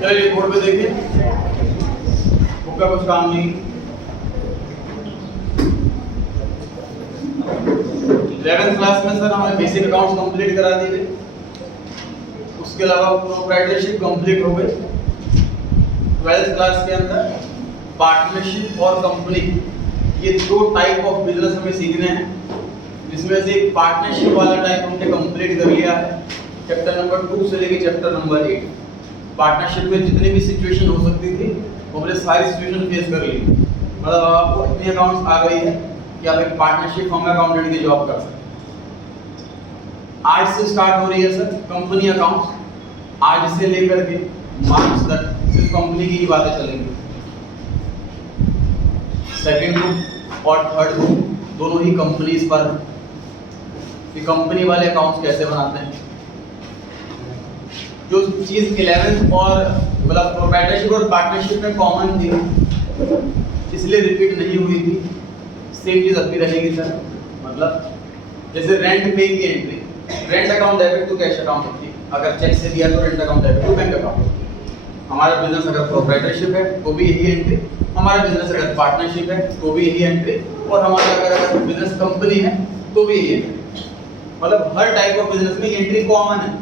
चलिए बोर्ड पे देखिए, बुक का कुछ काम नहीं। 11th क्लास में सर हमें बेसिक अकाउंट्स कंप्लीट करा दी गई, उसके अलावा प्रोप्राइटरशिप कंप्लीट हो गई। 12th क्लास के अंदर पार्टनरशिप और कंपनी, ये दो टाइप ऑफ बिजनेस हमें सीखने हैं, जिसमें से एक पार्टनरशिप वाला टाइप हमने कंप्लीट कर लिया है चैप्टर नंबर 2 से लेके चैप्टर नंबर 8। पार्टनरशिप में जितनी भी सिचुएशन हो सकती थी वो हमने सारी सिचुएशन फेस कर ली। मतलब आपको इतनी अकाउंट्स आ गई है कि आप एक पार्टनरशिप फर्म में अकाउंटेंट की जॉब कर सकते हैं। आज से स्टार्ट हो रही है सर कंपनी अकाउंट्स। आज से लेकर के मार्च तक सिर्फ कंपनी की ही बातें चलेंगी। सेकेंड ग्रुप और थर्ड ग्रुप दोनों ही कंपनीज पर कि कंपनी वाले अकाउंट्स कैसे बनाते हैं। जो चीज 11th और मतलब प्रोप्राइटरशिप और पार्टनरशिप में कॉमन थी इसलिए रिपीट नहीं हुई थी, सेम चीज अब भी रहेगी सर। मतलब जैसे रेंट पे की entry, rent account debit to cash account होती है, अगर चेक से दिया तो rent account debit to bank account. हमारा बिजनेस अगर प्रोप्राइटरशिप है तो भी यही एंट्री, हमारा बिजनेस अगर पार्टनरशिप है तो भी यही एंट्री, और हमारा अगर बिजनेस कंपनी है तो भी यही एंट्री। मतलब हर टाइप ऑफ बिजनेस में एंट्री कॉमन है,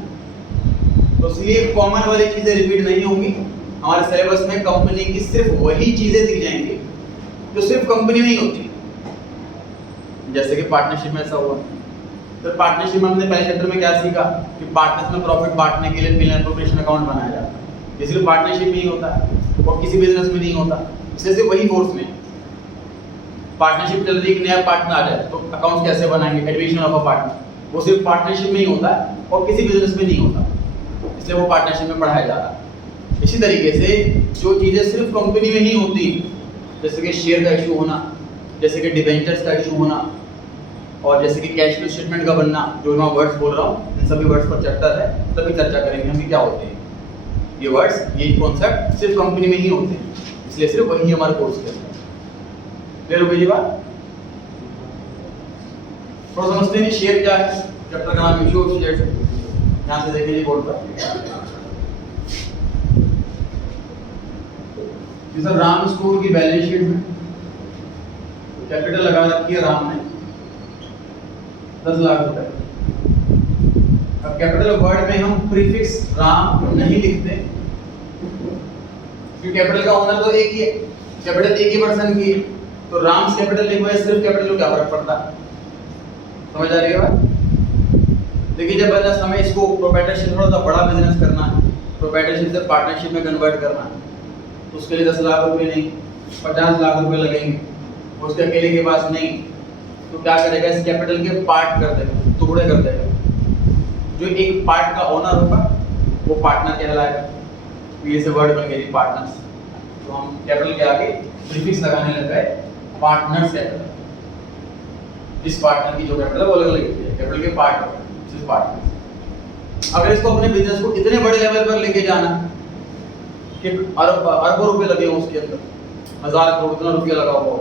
तो इसलिए कॉमन वाली चीजें रिपीट नहीं होंगी। हमारे सिलेबस में कंपनी की सिर्फ वही चीजें दी जाएंगी जो सिर्फ कंपनी में ही होती है। जैसे कि पार्टनरशिप में ऐसा हुआ, तो पार्टनरशिप में हमने पहले चैप्टर में क्या सीखा कि पार्टनर्स में प्रॉफिट बांटने के लिए फिल एप्रोप्रिएशन अकाउंट बनाया जाता है। ये सिर्फ पार्टनरशिप में ही होता है और किसी बिजनेस में नहीं होता। जैसे वही कोर्स में पार्टनरशिप चल रही है, नया पार्टनर आ जाए तो अकाउंट कैसे बनाएंगे, एडमिशन ऑफ अ पार्टनर, वो सिर्फ पार्टनरशिप में ही होता है और किसी बिजनेस में नहीं होता, इसलिए वो पार्टनरशिप में पढ़ाया जा रहा है। इसी तरीके से जो चीजें सिर्फ कंपनी में ही होती हैं, जैसे कि शेयर का इशू होना, जैसे कि डिबेंचर्स का इशू होना, और जैसे कि कैश फ्लो स्टेटमेंट का बनना, जो मैं वर्ड्स बोल रहा हूँ इन सभी वर्ड्स पर चैप्टर है, तभी चर्चा करेंगे हम क्या होते हैं ये वर्ड्स, ये कॉन्सेप्ट सिर्फ कंपनी में ही होते हैं, इसलिए सिर्फ वही हमारे कोर्स के अंदर। क्लियर हो गई ये बात? थोड़ा समझते नहीं शेयर क्या है, चैप्टर का नाम इशू ऑफ शेयर, यहाँ से देखिए बोर्ड पर। सर राम स्टोर की बैलेंस शीट में कैपिटल लगा रखी है राम ने 10 लाख रुपए। अब कैपिटल वर्ड में हम प्रीफिक्स राम नहीं लिखते क्योंकि कैपिटल का ओनर तो एक ही है, कैपिटल एक ही पर्सन की है, तो राम कैपिटल लिखो या सिर्फ कैपिटल को क्या फर्क पड़ता है? समझ आ रही है बात? देखिए जब बिजनेस हमें इसको प्रोप्राइटरशिप थोड़ा सा बड़ा बिजनेस करना है, प्रोप्राइटरशिप से पार्टनरशिप में कन्वर्ट करना है, तो उसके लिए 10 लाख रुपए नहीं 50 लाख रुपए लगेंगे, उसके अकेले के पास नहीं, तो क्या करेगा, इस कैपिटल के पार्ट कर देगा, टुकड़े कर देगा। जो एक पार्ट का ओनर होगा वो पार्टनर कहलाएगा। ये से वर्ड बन गए पार्टनर्स, तो हम कैपिटल के आगे प्रीफिक्स लगाने लग गए पार्टनर्स कैपिटल। इस पार्टनर की जो कैपिटल है वो अलग अलग है, कैपिटल के पार्ट होगा सिर्फ पार्टनर। अगर इसको अपने बिजनेस को इतने बड़े लेवल पर लेके जाना कि अरबों रुपए लगे हो उसके अंदर, 1000 करोड़ इतना रुपया लगा हुआ हो,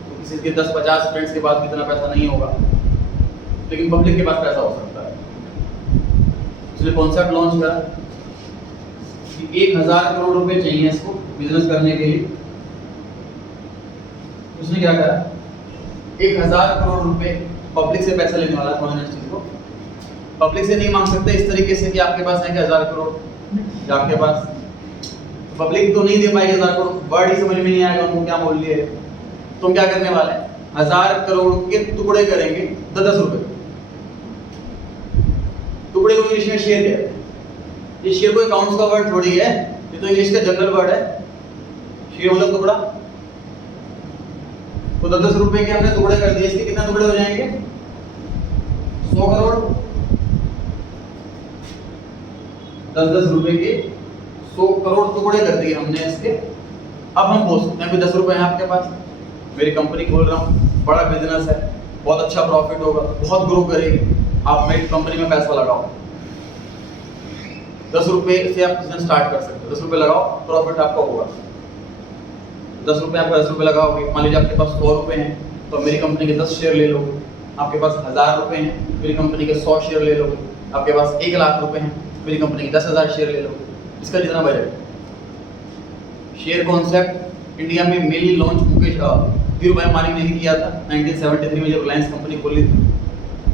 तो किसी के 10-50 फ्रेंड्स के पास इतना पैसा नहीं होगा, लेकिन पब्लिक के पास पैसा हो सकता है। इसलिए कॉन्सेप्ट लॉन्च करा कि 1000 करोड़ रुपए चाहिए इसको बिजनेस करने के लिए। उसने क्या करा, 1000 करोड़ रुपए पब्लिक से पैसा लेने वाला था। चीज को पब्लिक से नहीं मांग सकते इस तरीके से कि आपके पास है क्या 1000 करोड़, आपके पास पब्लिक तो नहीं दे पाएगी 1000 करोड़, वर्ड ही समझ में नहीं आएगा उनको क्या बोल लिए। तुम क्या करने वाले हैं, 1000 करोड़ के टुकड़े करेंगे 10 रुपए। टुकड़े को इंग्लिश में शेयर कहते हैं। ये शेयर कोई अकाउंट्स का वर्ड थोड़ी है, ये तो इंग्लिश का जनरल वर्ड है। शेयर मतलब टुकड़ा, तो 10 रुपए के हमने टुकड़े कर दिए, इसके कितने टुकड़े हो जाएंगे, 100 करोड़। 10 रुपए के 100 करोड़ टुकड़े कर दिए हमने इसके। अब हम बोल सकते हैं कि 10 रुपए हैं आपके पास, मेरी कंपनी खोल रहा हूँ, बड़ा बिजनेस है, बहुत अच्छा प्रॉफिट होगा, बहुत ग्रो करेगी, आप मेरी कंपनी में पैसा लगाओ। 10 रुपए से आप बिजनेस स्टार्ट कर सकते हो, 10 रुपए लगाओ, प्रॉफिट आपका होगा। 10 रुपए आपका 10 रुपए लगाओगे, मान लीजिए आपके पास 100 रुपए हैं, तो मेरी कंपनी के 10 शेयर ले लोगे। आपके पास 1000 रुपए हैं, मेरी कंपनी के 100 शेयर ले लोगे, आपके पास 1 लाख रुपए हैं, मेरी कंपनी के 10,000 शेयर ले लो, इसका जितना बजट। शेयर कॉन्सेप्ट इंडिया में मेनली लॉन्च मुकेश धीरूभाई अंबानी ने ही किया था 1973 में, जब रिलायंस कंपनी खोली थी।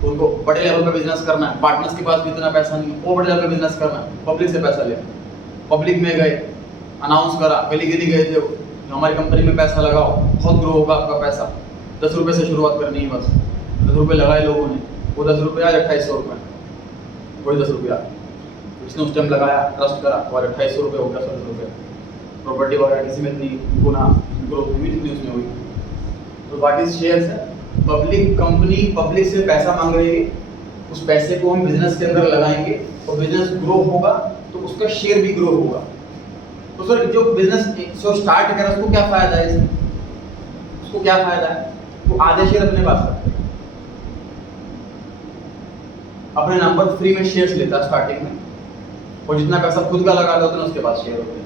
तो उनको बड़े लेवल पे बिजनेस करना है, पार्टनर्स के पास भी इतना पैसा नहीं है, वो बड़े लेवल पे बिजनेस करना है, पब्लिक से पैसा लेना। पब्लिक में गए, अनाउंस करा, गली गली गए थे, हमारी कंपनी में पैसा लगाओ, बहुत ग्रो होगा आपका पैसा। 10 रुपये से शुरुआत करनी है बस। 10 रुपये लगाए लोगों ने, वो 10 रुपये आज 2800 रुपये, वही 10 रुपया इसने उस टाइम लगाया, ट्रस्ट करा, और 2800 रुपये हो गया, 100 रुपये। प्रॉपर्टी वगैरह किसी में इतनी गुना ग्रोथ हुई जितनी उसमें हुई। तो व्हाट इज शेयर्स है? पब्लिक कंपनी पब्लिक से पैसा मांग रही है, उस पैसे को हम बिजनेस के अंदर लगाएंगे और बिजनेस ग्रो होगा तो उसका शेयर भी ग्रो होगा। तो सर जो बिजनेस स्टार्ट कर रहा है उसको क्या फायदा है इसमें? उसको क्या फायदा है? वो आधे शेयर अपने पास रखते हैं, अपने नाम पर फ्री में शेयर्स लेता है स्टार्टिंग में, और जितना पैसा खुद का लगाता है उतना उसके पास शेयर होते हैं।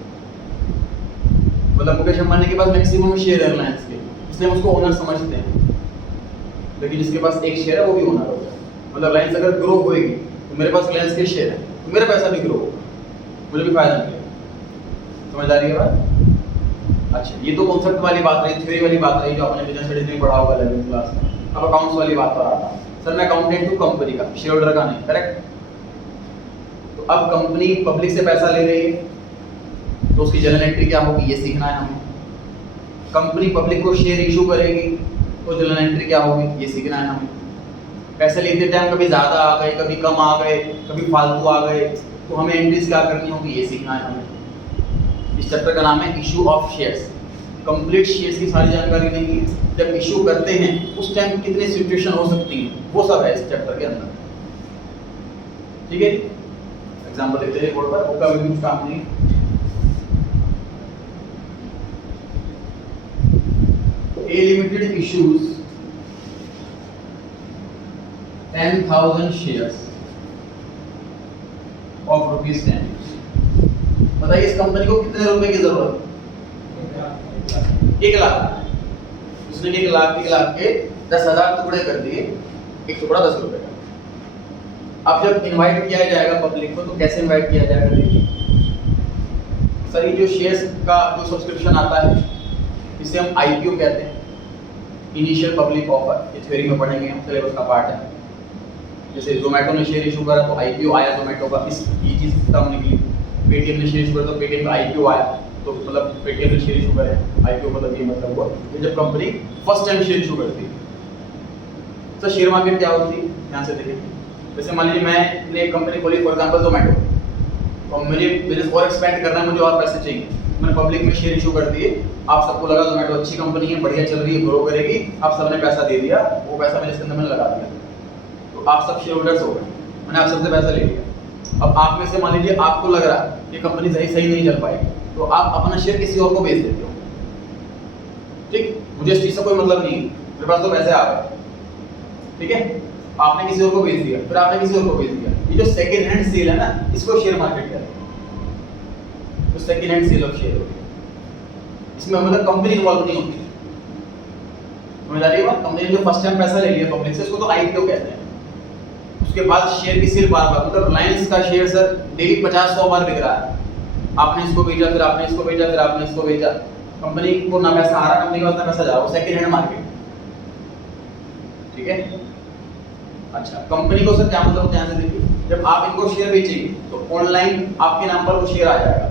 मतलब मुकेश अंबानी के पास मैक्सिमम शेयर है रिलायंस के, इसलिए हम उसको ओनर समझते हैं। लेकिन जिसके पास एक शेयर है वो भी ओनर होता है। मतलब रिलायंस अगर ग्रो होएगी तो मेरे पास रिलायंस के शेयर है, तो मेरा पैसा भी ग्रो होगा, मुझे भी फायदा मिलेगा। समझ आ रही है बात? अच्छा, ये तो कॉन्सेप्ट वाली बात रही, थ्योरी वाली बात रही, जो आपने बिजनेस स्टडीज में पढ़ा होगा 11th क्लास में। अब अकाउंट्स वाली बात पर आता हूं। सर मैं अकाउंटेंट हूं, कंपनी का, शेयर होल्डर का नहीं, करेक्ट? तो अब कंपनी पब्लिक से पैसा ले रही है, तो उसकी जर्नल एंट्री क्या होगी ये सीखना है हमें। कंपनी पब्लिक को शेयर इशू करेगी तो जर्नल एंट्री क्या होगी ये सीखना है हमें। पैसे लेते टाइम कभी ज़्यादा आ गए, कभी कम आ गए, कभी फालतू आ गए, तो हमें एंट्रीज क्या करनी होगी ये सीखना है हमें। इस चैप्टर का नाम है issue of shares. Complete shares की सारी जानकारी नहीं है, जब इशू करते हैं उस टाइम कितनी सिचुएशन हो सकती है वो सब है इस चैप्टर के अंदर। ठीक है, एग्जाम्पल देते हैं बोर्ड पर, वो का भी कुछ काम नहीं। A Limited issues 10,000 shares of ₹10। बताइए इस कंपनी को कितने रुपए की जरूरत? 1 लाख। उसने 1 लाख के 10,000 टुकड़े कर दिए, एक टुकड़ा 10 रुपए का। अब जब इनवाइट किया जाएगा पब्लिक को तो कैसे इनवाइट किया जाएगा? देखिए सर, ये जो शेयर्स का जो सब्सक्रिप्शन आता है इसे हम IPO कहते हैं, इनिशियल पब्लिक ऑफर। ये थ्योरी में पढ़ेंगे हम, सिलेबस का पार्ट है। जैसे जोमेटो ने शेयर इशू करा तो IPO आया जोमेटो का, इस ये चीज़ तब निकली। पेटीएम ने शेयर इशू करा तो पेटीएम का IPO आया, तो मतलब पेटीएम ने शेयर इशू करे, IPO मतलब ये मतलब हुआ कि जब company first time share issue करती है। तो शेयर मार्केट क्या होती है ध्यान से देखिए। जैसे मान लीजिए मैंने एक कंपनी खोली फॉर एग्जाम्पल जोमेटो, और मुझे बिजनेस और एक्सपेंड करना है, मुझे और पैसे चाहिए, मैंने पब्लिक में शेयर इशू कर दिए। आप सबको लगा जोमेटो अच्छी कंपनी है, बढ़िया चल रही है, ग्रो करेगी, आप सबने पैसा दे दिया, वो पैसा मैंने इसके अंदर लगा दिया, तो आप सब शेयर होल्डर्स हो गए, मैंने आप सबसे पैसा ले लिया। अब आप में से मान लीजिए आपको लग रहा है ये कंपनी सही नहीं चल पाएगी, तो आप अपना शेयर किसी और को बेच देते हो। ठीक, मुझे इस चीज से कोई मतलब नहीं, मेरे पास तो पैसे आ गए, ठीक है, आपने किसी और को बेच दिया, फिर आपने किसी और को बेच दिया। ये जो सेकंड हैंड सेल है ना, इसको शेयर मार्केट कहते हैं। तो second hand sale of share होती है, इसमें मतलब कंपनी इन्वॉल्व नहीं होती। समझ आ रही है बात? कंपनी ने जो फर्स्ट टाइम पैसा ले लिया पब्लिक से, इसको तो IPO कहते हैं। उसके बाद शेयर की सेल बार-बार, मतलब रिलायंस का शेयर सर डेली 50-100 बार बिक रहा है। आपने इसको बेचा, फिर आपने इसको बेचा, फिर आपने इसको बेचा, कंपनी को ना पैसा आ रहा, कंपनी के पास ना पैसा जा रहा, वो सेकंड हैंड मार्केट। ठीक है, अच्छा कंपनी को सर क्या मतलब ध्यान से देखिए, जब आप इनको शेयर बेचेंगे तो ऑनलाइन आपके नाम पर वो शेयर आ जाएगा,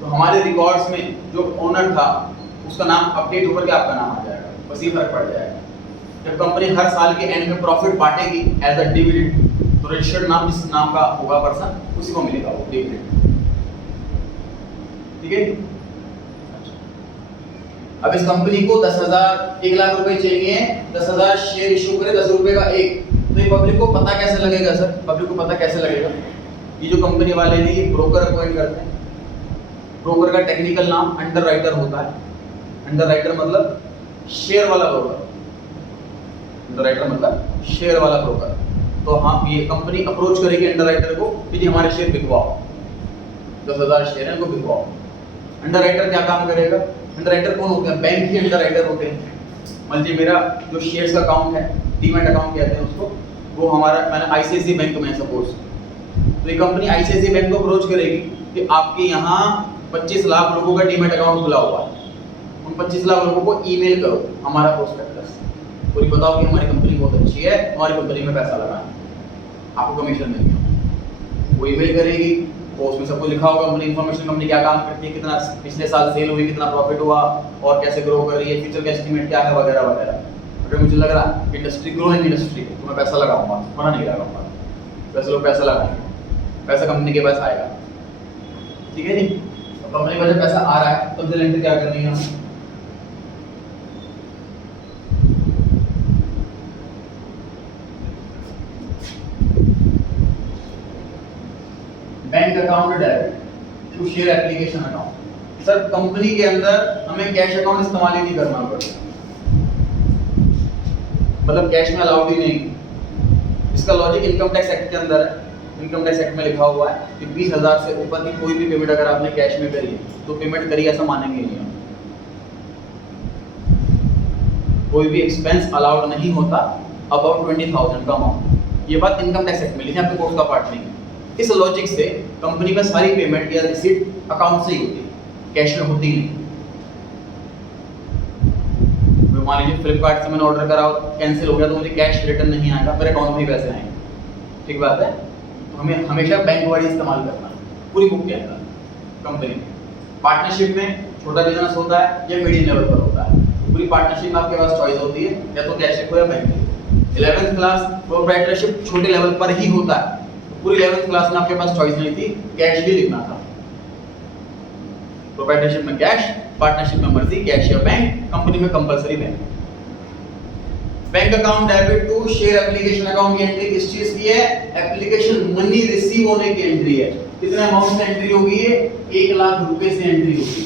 तो हमारे रिकॉर्ड्स में जो ओनर था उसका नाम अपडेट होकर के आपका नाम आ जाएगा, बस ये फर्क पड़ जाएगा। जब कंपनी हर साल के एंड में प्रॉफिट बांटेगी एज अ डिविडेंड, तो रजिस्टर्ड नाम जिस नाम का होगा पर्सन उसी को मिलेगा वो डिविडेंड। ठीक है, अब इस कंपनी को 1 लाख रुपए चाहिए, 10,000 शेयर इशू करे, 10 रुपए का एक, तो ये पब्लिक को पता कैसे लगेगा सर? पब्लिक को पता कैसे लगेगा? ये जो कंपनी वाले हैं ये ब्रोकर अपॉइंट करते हैं। ब्रोकर का टेक्निकल नाम अंडरराइटर होता है। अंडरराइटर मतलब शेयर वाला ब्रोकर, अंडरराइटर मतलब शेयर वाला ब्रोकर। तो हाँ, ये कंपनी अप्रोच करेगी अंडरराइटर को कि जी हमारे शेयर बिकवाओ, 10,000 शेयर है इनको बिकवाओ। अंडरराइटर क्या काम करेगा? अंडरराइटर कौन होते हैं? बैंक ही अंडरराइटर होते हैं। मान लीजिए मेरा जो शेयर्स का अकाउंट है, डीमैट अकाउंट कहते हैं उसको, वो हमारा, मैंने आईसीआईसीआई बैंक में सपोज, तो ये कंपनी आईसीआईसीआई बैंक को अप्रोच करेगी कि आपके यहाँ 25 लाख लोगों का डीमैट अकाउंट खुला हुआ है, उन 25 लाख लोगों को ईमेल करो हमारा प्रोस्पेक्टस, पूरी बताओ कि हमारी कंपनी बहुत अच्छी है, हमारी कंपनी में पैसा लगाना, आपको कमीशन मिलेगा। वो ईमेल करेगी, वो उसमें सब कुछ लिखा होगा, कंपनी इन्फॉर्मेशन, कंपनी क्या काम करती है, कितना पिछले साल सेल हुई, कितना प्रॉफिट हुआ और कैसे ग्रो कर रही है, फ्यूचर का एस्टीमेट क्या है वगैरह वगैरह। अगर मुझे लग रहा है इंडस्ट्री ग्रो है, इंडस्ट्री तो मैं पैसा लगाऊंगा, वरना नहीं लगाऊंगा। वैसे लोग पैसा लगाएंगे, पैसा कंपनी के पास आएगा, ठीक है जी। तो कंपनी के पास जब पैसा आ रहा है तो फिर एंट्री क्या करनी है हमें, bank account debit to share application account. Sir company के अंदर हमें कैश अकाउंट इस्तेमाल ही नहीं करना पड़ता, मतलब कैश में अलाउड ही नहीं। इसका लॉजिक इनकम टैक्स एक्ट के अंदर है। इनकम टैक्स एक्ट में लिखा हुआ है कि 20,000 से ऊपर की कोई भी पेमेंट अगर आपने कैश में करी तो पेमेंट करी ऐसा मानेंगे नहीं हम। कोई भी एक्सपेंस अलाउड नहीं होता अबाउट 20,000 का अमाउंट। ये बात इनकम टैक्स एक्ट में लिखी है, आपके कोर्स का पार्ट नहीं है। इस लॉजिक से कंपनी में सारी पेमेंट या रिसीट अकाउंट से ही होती है, कैश में होती नहीं। मान लीजिए फ्लिपकार्ट से मैंने ऑर्डर करा और कैंसिल हो गया तो मुझे कैश रिटर्न नहीं आएगा, मेरे अकाउंट में ही पैसे आएंगे, ठीक बात है। तो हमें हमेशा बैंक वाली इस्तेमाल करना है पूरी बुक के अंदर। कंपनी पार्टनरशिप में छोटा बिजनेस होता है या मीडियम लेवल पर होता है, पूरी पार्टनरशिप में आपके पास चॉइस होती है, या तो कैश रखो या बैंक। 11th क्लास प्रोप्राइटरशिप छोटे लेवल पर ही होता है, पूरी 11th क्लास में आपके पास चॉइस नहीं थी, कैश ही लिखना था। प्रोप्राइटरशिप में कैश, पार्टनरशिप में मर्जी कैश या बैंक, कंपनी में compulsory bank. Bank account debit to share application account की एंट्री किस चीज की है, एप्लीकेशन मनी रिसीव होने की एंट्री है। कितने अमाउंट से एंट्री होगी है, 1 लाख रुपए से एंट्री होगी।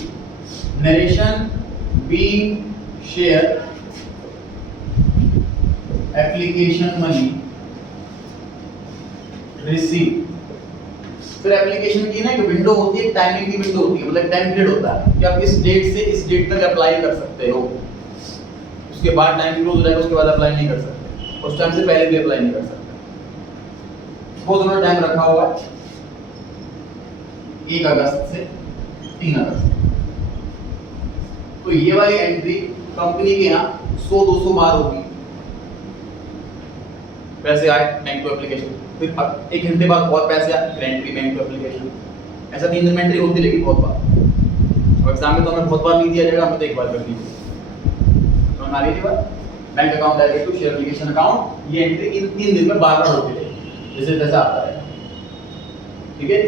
Narration be share application money receive. फिर एप्लीकेशन की ना एक विंडो होती है, टाइमिंग की विंडो होती है, मतलब टाइम पीरियड होता है कि आप इस डेट से इस डेट तक अप्लाई कर सकते हो, उसके बाद टाइम क्लोज हो जाएगा, उसके बाद अप्लाई नहीं कर सकते, उस टाइम से पहले भी अप्लाई नहीं कर सकते। बहुत उन्होंने टाइम रखा हुआ है 1 अगस्त से 3 अगस्त। तो ये वाली एंट्री कंपनी के यहाँ 100-200 बार होगी, पैसे आए बैंक टू एप्लीकेशन, फिर 1 घंटे बाद और पैसे आए, फिर एंट्री बैंक टू एप्लीकेशन। ऐसा 3 दिन में एंट्री होती, लेकिन बहुत बार। और एग्जाम में तो हमें बहुत बार नहीं दिया जाएगा, हमें तो एक बार कर दीजिए। समझ आ रही थी बात। Bank account debit to share application account, ये एंट्री इन 3 दिन में बार-बार होती रहेगी, जैसे जैसे आता है, ठीक है।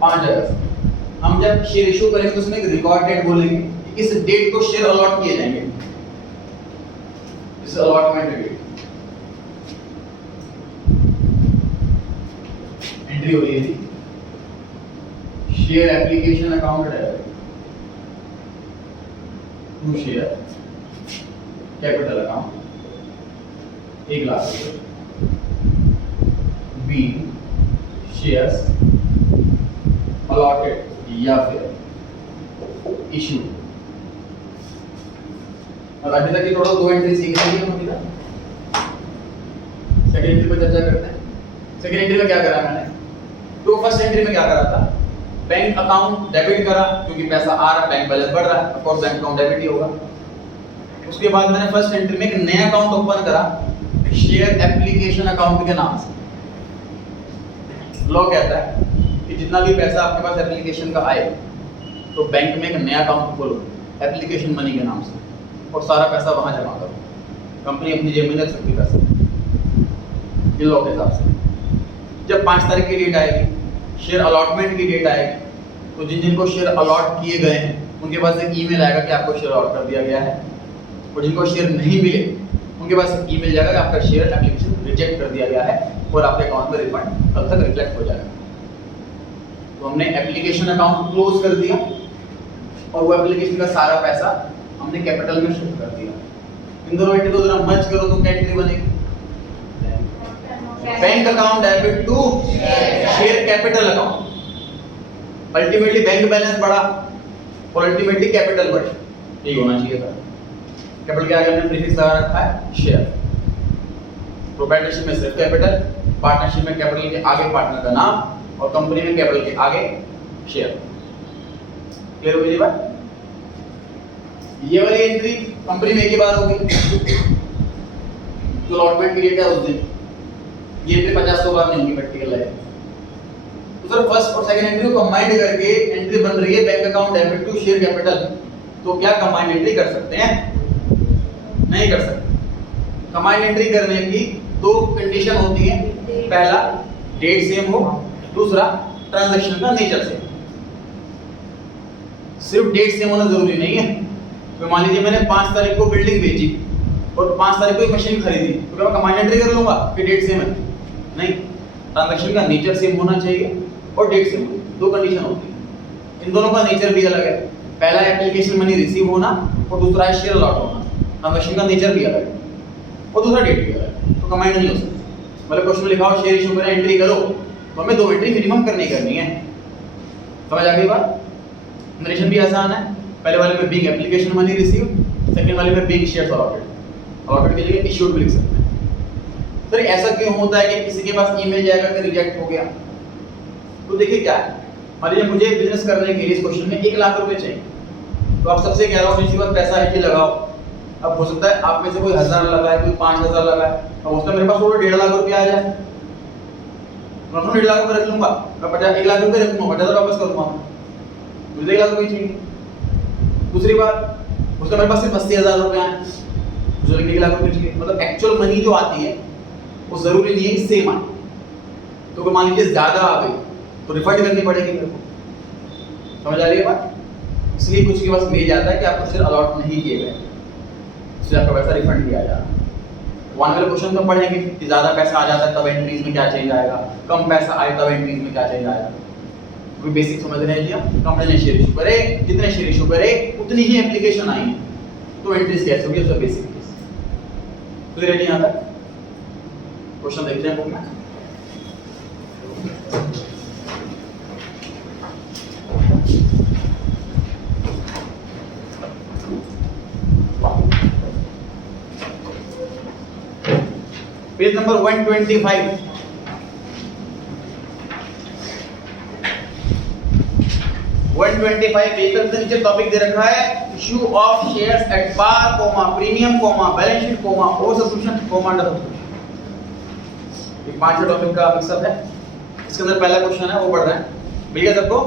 5 अगस्त हम जब शेयर इशू करेंगे तो उसमें एक रिकॉर्ड डेट बोलेंगे, इस डेट को शेयर अलॉट किए जाएंगे, इस अलॉटमेंट डेट एंट्री हो रही है share application account debit to share capital account 1 lakh रुपए, बी शेयर्स अलॉटेड या फिर इशू। और अभी तक ये टोटल 2 एंट्री सीख रही है मम्मी का। सेकंड एंट्री पर चर्चा करते हैं। सेकंड एंट्री में क्या करा मैंने, तो फर्स्ट एंट्री में क्या करा था, बैंक अकाउंट डेबिट करा क्योंकि पैसा आ रहा है, बैंक बैलेंस बढ़ रहा है, of course bank account debit ही होगा। उसके बाद मैंने फर्स्ट एंट्री में एक नया अकाउंट ओपन करा शेयर एप्लीकेशन अकाउंट के नाम से। लॉ कहता है कि जितना भी पैसा आपके पास एप्लीकेशन का आए तो बैंक में एक नया अकाउंट खोलो एप्लीकेशन मनी के नाम से, और सारा पैसा वहां जमा करो, कंपनी अपनी जेब में रख सकती पैसा, ये लॉ के हिसाब से। जब 5 तारीख की डेट आएगी, शेयर अलॉटमेंट की डेट आएगी, तो जिन जिनको शेयर अलॉट किए गए हैं उनके पास एक ईमेल आएगा कि आपको शेयर अलॉट कर दिया गया है, और जिनको शेयर नहीं मिले उनके पास एक ईमेल जाएगा कि आपका शेयर एप्लीकेशन रिजेक्ट कर दिया गया है और आपके अकाउंट में रिफंड कल तक रिफ्लेक्ट हो जाएगा। तो हमने एप्लीकेशन अकाउंट क्लोज कर दिया और वो एप्लीकेशन का सारा पैसा हमने कैपिटल में शिफ्ट कर दिया। इन दोनों एंट्री को जरा मर्ज करो तो क्या एंट्री बनेगी, bank account debit to share capital account. Ultimately bank balance बढ़ा और अल्टीमेटली कैपिटल बढ़ी, यही होना चाहिए था। कैपिटल के आगे हमने प्रीफिक्स लगा रखा है शेयर। प्रोप्राइटरशिप में सिर्फ कैपिटल, पार्टनरशिप में कैपिटल के आगे पार्टनर का नाम और कंपनी में कैपिटल के आगे शेयर। क्लियर हो गई बात? ये वाली एंट्री कंपनी में एक ही बार होगी, जो अलॉटमेंट पीरियड है उस दिन। ये एंट्री 50 बार नहीं होगी प्रैक्टिकल लाइफ। तो सर फर्स्ट और सेकंड एंट्री को कंबाइंड करके एंट्री बन रही है bank account debit to share capital, तो क्या कंबाइंड एंट्री कर सकते हैं? नहीं कर सकते। कंबाइंड एंट्री करने की दो कंडीशन होती है, पहला डेट सेम हो, दूसरा ट्रांजैक्शन का नेचर सेम। सिर्फ डेट सेम होना जरूरी नहीं है। तो मान लीजिए मैंने 5 तारीख को बिल्डिंग बेची और 5 तारीख को एक मशीन खरीदी, तो क्या मैं कंबाइंड एंट्री कर लूंगा कि डेट सेम है? नहीं, ट्रांजैक्शन का नेचर सेम होना चाहिए और डेट सेम होनी, दो कंडीशन होती है। इन दोनों का नेचर भी अलग है। पहला एप्लीकेशन मनी रिसीव होना और दूसरा है शेयर अलॉट होना। ट्रांजैक्शन का नेचर भी अलग है और दूसरा डेट भी अलग है, तो कंबाइंड नहीं हो सकता। मतलब क्वेश्चन में लिखा हो शेयर इशू करें एंट्री करो, तो हमें 2 एंट्री मिनिमम करनी है। समझ आ गई बात? नरेशन भी आसान है। पहले वाले में being application money receive, second वाले में बीइंग शेयर्स अलॉटेड। अलॉटेड के लिए इशूड भी लिख सकते हैं। सर ऐसा क्यों होता है कि किसी के पास ईमेल जाएगा कि रिजेक्ट हो गया? तो देखिए क्या है, मान लीजिए मुझे बिजनेस करने के लिए इस क्वेश्चन में 1 लाख रुपए चाहिए, तो आप सबसे कह रहा हूँ इसी बात पैसा है कि लगाओ। अब हो सकता है आप में से कोई 1000 लगाए, कोई 5000 लगाए, अब हो सकता है मेरे पास और 1.5 लाख रुपए आ जाए। मैं 1.5 लाख रुपए रख लूंगा, मैं 1 लाख रुपए रख लूंगा, 50,000 वापस करूंगा, मुझे 1 लाख रुपए चाहिए। दूसरी बात, उसका मेरे पास सिर्फ 80,000 रुपए आए, मुझे 1 लाख रुपए चाहिए। मतलब एक्चुअल मनी जो आती है वो जरूरी नहीं है कि सेम आए। तो मान लीजिए ज्यादा आ गई तो रिफंड करनी पड़ेगी मेरे को। समझ आ रही है बात? इसलिए कुछ के पास मेल आता है कि आपको शेयर अलॉट नहीं किए गए, इसलिए आपका पैसा रिफंड किया जा रहा है। वन वाले क्वेश्चन में पढ़ेंगे कि ज्यादा पैसा आ जाता है तब एंट्रीज में क्या चेंज आएगा, कम पैसा आए तब एंट्रीज में क्या चेंज आएगा। कोई बेसिक समझ रहे हैं जी? कंपनी ने शेयर इशू करे, जितने शेयर इशू करे उतनी ही एप्लीकेशन आई है, तो एंट्रीज कैसे होगी उसका बेसिक केस। क्लियर है? यहाँ तक क्वेश्चन देखते हैं बुक में। Page number 125। पेज पर नीचे टॉपिक दे रखा है issue of shares at par comma premium comma balance sheet comma over subscription comma under subscription. ये 5 टॉपिक का मिक्सअप है। इसके अंदर पहला क्वेश्चन है वो पढ़ रहे हैं, मिल गया सबको?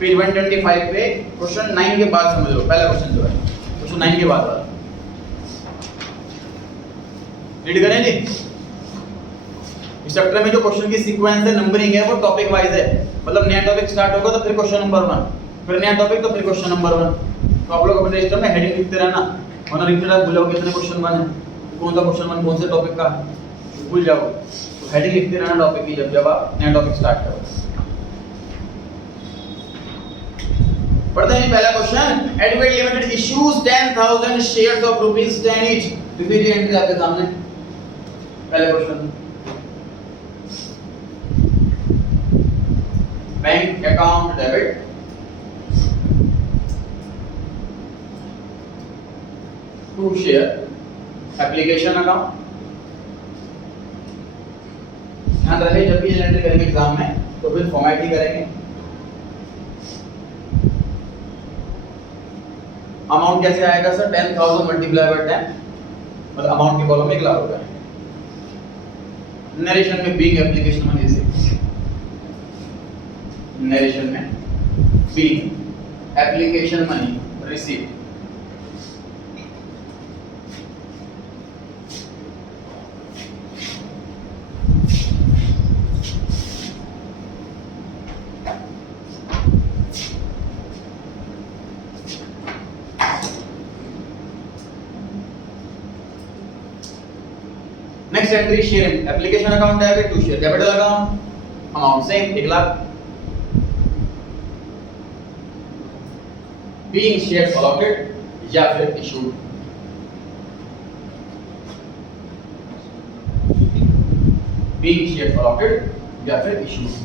पेज 125 पे क्वेश्चन 9 के बाद समझ लो। पहला क्वेश्चन जो है क्वेश्चन 9 के बाद वाला रीड करें जी। इस चैप्टर में जो क्वेश्चन की सीक्वेंस है, नंबरिंग है, वो टॉपिक वाइज है। मतलब नया टॉपिक स्टार्ट होगा तो फिर क्वेश्चन नंबर 1, फिर नया टॉपिक तो फिर क्वेश्चन नंबर 1। तो आप लोग अपने रजिस्टर में हेडिंग लिखते रहना, वरना लिखते रह भूल जाओगे कितने क्वेश्चन 1 है, कौन सा क्वेश्चन 1 कौन से टॉपिक का है, भूल जाओगे। तो हेडिंग लिखते रहना टॉपिक की जब आप नया टॉपिक स्टार्ट करो। पढ़ते हैं पहला question. Advait limited issues 10,000 shares of ₹10 each. Repeat entry आपके सामने पहला question. Bank account debit to share application account. ध्यान रहे जब भी एंट्री करेंगे एग्जाम में तो फिर फॉर्मेट ही करेंगे। अमाउंट कैसे आएगा सर? 10,000 मल्टीप्लाई बाय 10, मतलब अमाउंट की कॉलम 1 लाख रुपए। नरेशन में being application money receive, narration में being application money receive. Next entry share application account debit to share capital account, amount same 1 lakh. Being shares allotted या फिर issued. Being shares allotted या फिर issued.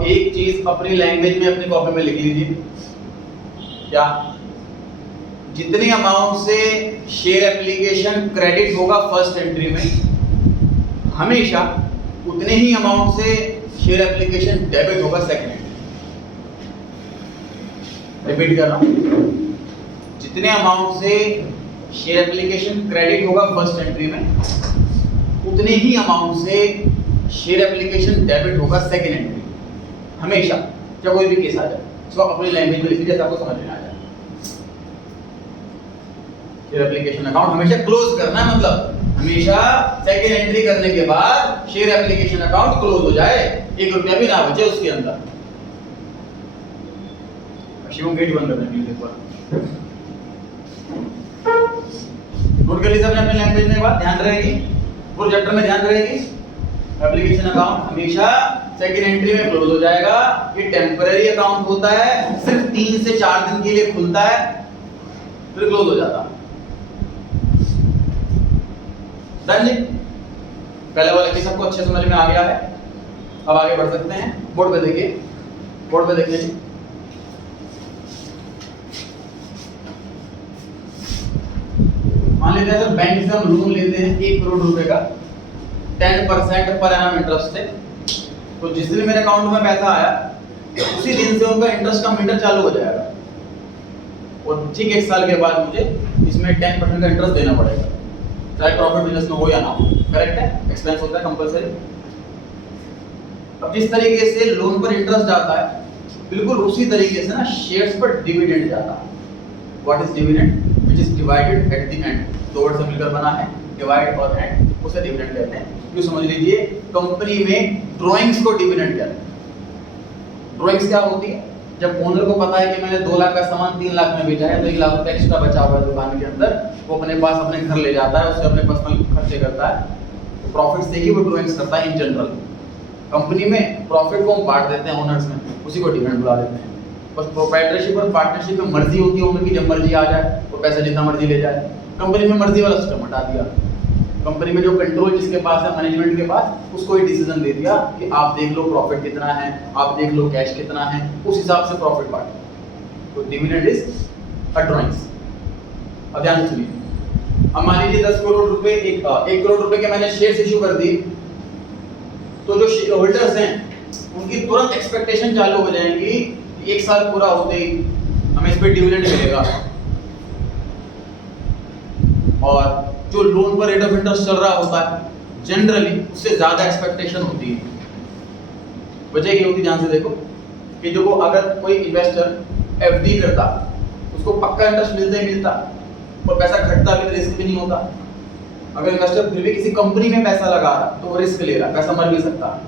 अब एक चीज अपनी लैंग्वेज में अपनी कॉपी में लिख लीजिए, क्या जितने अमाउंट से शेयर एप्लीकेशन क्रेडिट होगा फर्स्ट एंट्री में, हमेशा उतने ही अमाउंट से शेयर एप्लीकेशन डेबिट होगा सेकंड एंट्री। रिपीट कर रहा हूं, जितने अमाउंट से शेयर एप्लीकेशन क्रेडिट होगा फर्स्ट एंट्री में, उतने ही अमाउंट से शेयर एप्लीकेशन डेबिट होगा सेकंड एंट्री, हमेशा जब कोई भी केस आ जाए। इसको अपनी लैंग्वेज में लिखिए जैसे आपको समझ में आ जाए। शेयर एप्लीकेशन अकाउंट हमेशा क्लोज करना है, मतलब हमेशा सेकंड एंट्री करने के बाद शेयर एप्लीकेशन अकाउंट क्लोज हो जाए, 1 रुपया भी ना बचे उसके अंदर। शिवम गेट बंद कर देंगे एक बार, नोट कर लीजिए अपने लैंग्वेज में, एक बात ध्यान रहेगी, पूरे चैप्टर में ध्यान रहेगी। एप्लीकेशन अकाउंट हमेशा सेकंड एंट्री में क्लोज हो जाएगा। ये टेम्पररी अकाउंट होता है, सिर्फ 3 से 4 दिन के लिए खुलता है, फिर क्लोज हो जाता है। डन जी, पहले वाला केस सबको अच्छे समझ में आ गया है। अब आगे बढ़ सकते हैं। बोर्ड पे देखिए, बोर्ड पे देखिए जी, मान लेते हैं बैंक से हम लोन लेते हैं 1 करोड़ रुपए का 10% पर एनम इंटरेस्ट से। तो जिस दिन मेरे अकाउंट में पैसा आया उसी दिन से उनका इंटरेस्ट का मीटर चालू हो जाएगा, और ठीक 1 साल के बाद मुझे इसमें 10% का इंटरेस्ट देना पड़ेगा, चाहे प्रॉफिट बिजनेस में हो या ना हो। करेक्ट है, एक्सपेंस होता है कंपलसरी। अब जिस तरीके से लोन पर इंटरेस्ट जाता है, बिल्कुल उसी तरीके से ना शेयर्स पर डिविडेंड जाता है। What is dividend? Which is divided at the end. दो वर्ड से मिलकर बना है, डिवाइड और एंड, उसे डिविडेंड कहते हैं। ये समझ लीजिए, कंपनी में ड्राइंग्स को डिविडेंड कहते हैं। ड्राइंग्स क्या होती है? जब ओनर को पता है कि मैंने 2 लाख का सामान 3 लाख में बेचा है, तो 1 लाख रुपए एक्स्ट्रा बचा हुआ है दुकान के अंदर, वो अपने पास अपने घर ले जाता है, उससे अपने पर्सनल खर्चे करता है, तो प्रॉफिट से ही वो ड्राइंग्स करता है। इन जनरल कंपनी में प्रॉफिट को हम बांट देते हैं ओनर्स में, उसी को डिविडेंड बुला देते हैं। बस प्रोप्राइटरशिप और पार्टनरशिप में मर्जी होती है ओनर की, जब मर्जी आ जाए वो पैसा जितना मर्जी ले जाए। कंपनी में मर्जी वाला सिस्टम हटा दिया। कंपनी में जो कंट्रोल जिसके पास है, मैनेजमेंट के पास, उसको ही डिसीजन दे दिया कि आप देख लो प्रॉफिट कितना है, आप देख लो कैश कितना है, उस हिसाब से प्रॉफिट बांटो। तो डिविडेंड इज अ ड्राइंग्स। अब ध्यान से सुनिए, अब मान लीजिए 10 करोड़ रुपए 1 करोड़ रुपए के मैंने शेयर्स इशू कर दी, तो जो शेयर होल्डर्स हैं उनकी तुरंत एक्सपेक्टेशन चालू हो जाएंगी, 1 साल पूरा होते ही हमें इस पे डिविडेंड मिलेगा, और जो लोन पर रेट ऑफ इंटरेस्ट चल रहा होता है जनरली उससे ज्यादा एक्सपेक्टेशन होती है। वजह क्या होती है, ध्यान से देखो कि जो अगर कोई इन्वेस्टर एफडी करता उसको पक्का इंटरेस्ट मिलता ही मिलता, और पैसा घटता भी, रिस्क भी नहीं होता। अगर इन्वेस्टर फिर भी किसी कंपनी में पैसा लगा रहा तो वो रिस्क ले रहा, पैसा मर भी सकता है,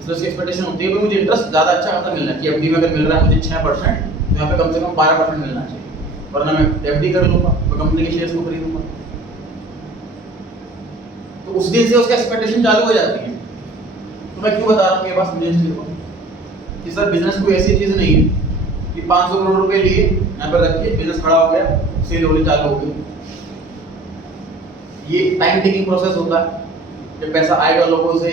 इसलिए उसकी एक्सपेक्टेशन होती है कि मुझे इंटरेस्ट ज्यादा अच्छा खासा मिलना चाहिए। एफडी में अगर मिल रहा है मुझे 6%, तो यहाँ पे कम से कम 12% मिलना चाहिए, वरना मैं एफडी कर लूंगा, मैं कंपनी के शेयर्स को खरीदूंगा। तो उस दिन से उसका एक्सपेक्टेशन चालू हो जाती है। तो मैं क्यों बता रहा हूँ ये बात समझने के लिए कि सर बिजनेस कोई ऐसी चीज नहीं है कि 500 करोड़ रुपए लिए यहाँ पर रखिए, बिजनेस खड़ा हो गया, सेल होनी चालू हो गई। ये टाइम टेकिंग प्रोसेस होता है। जब पैसा आएगा लोगों से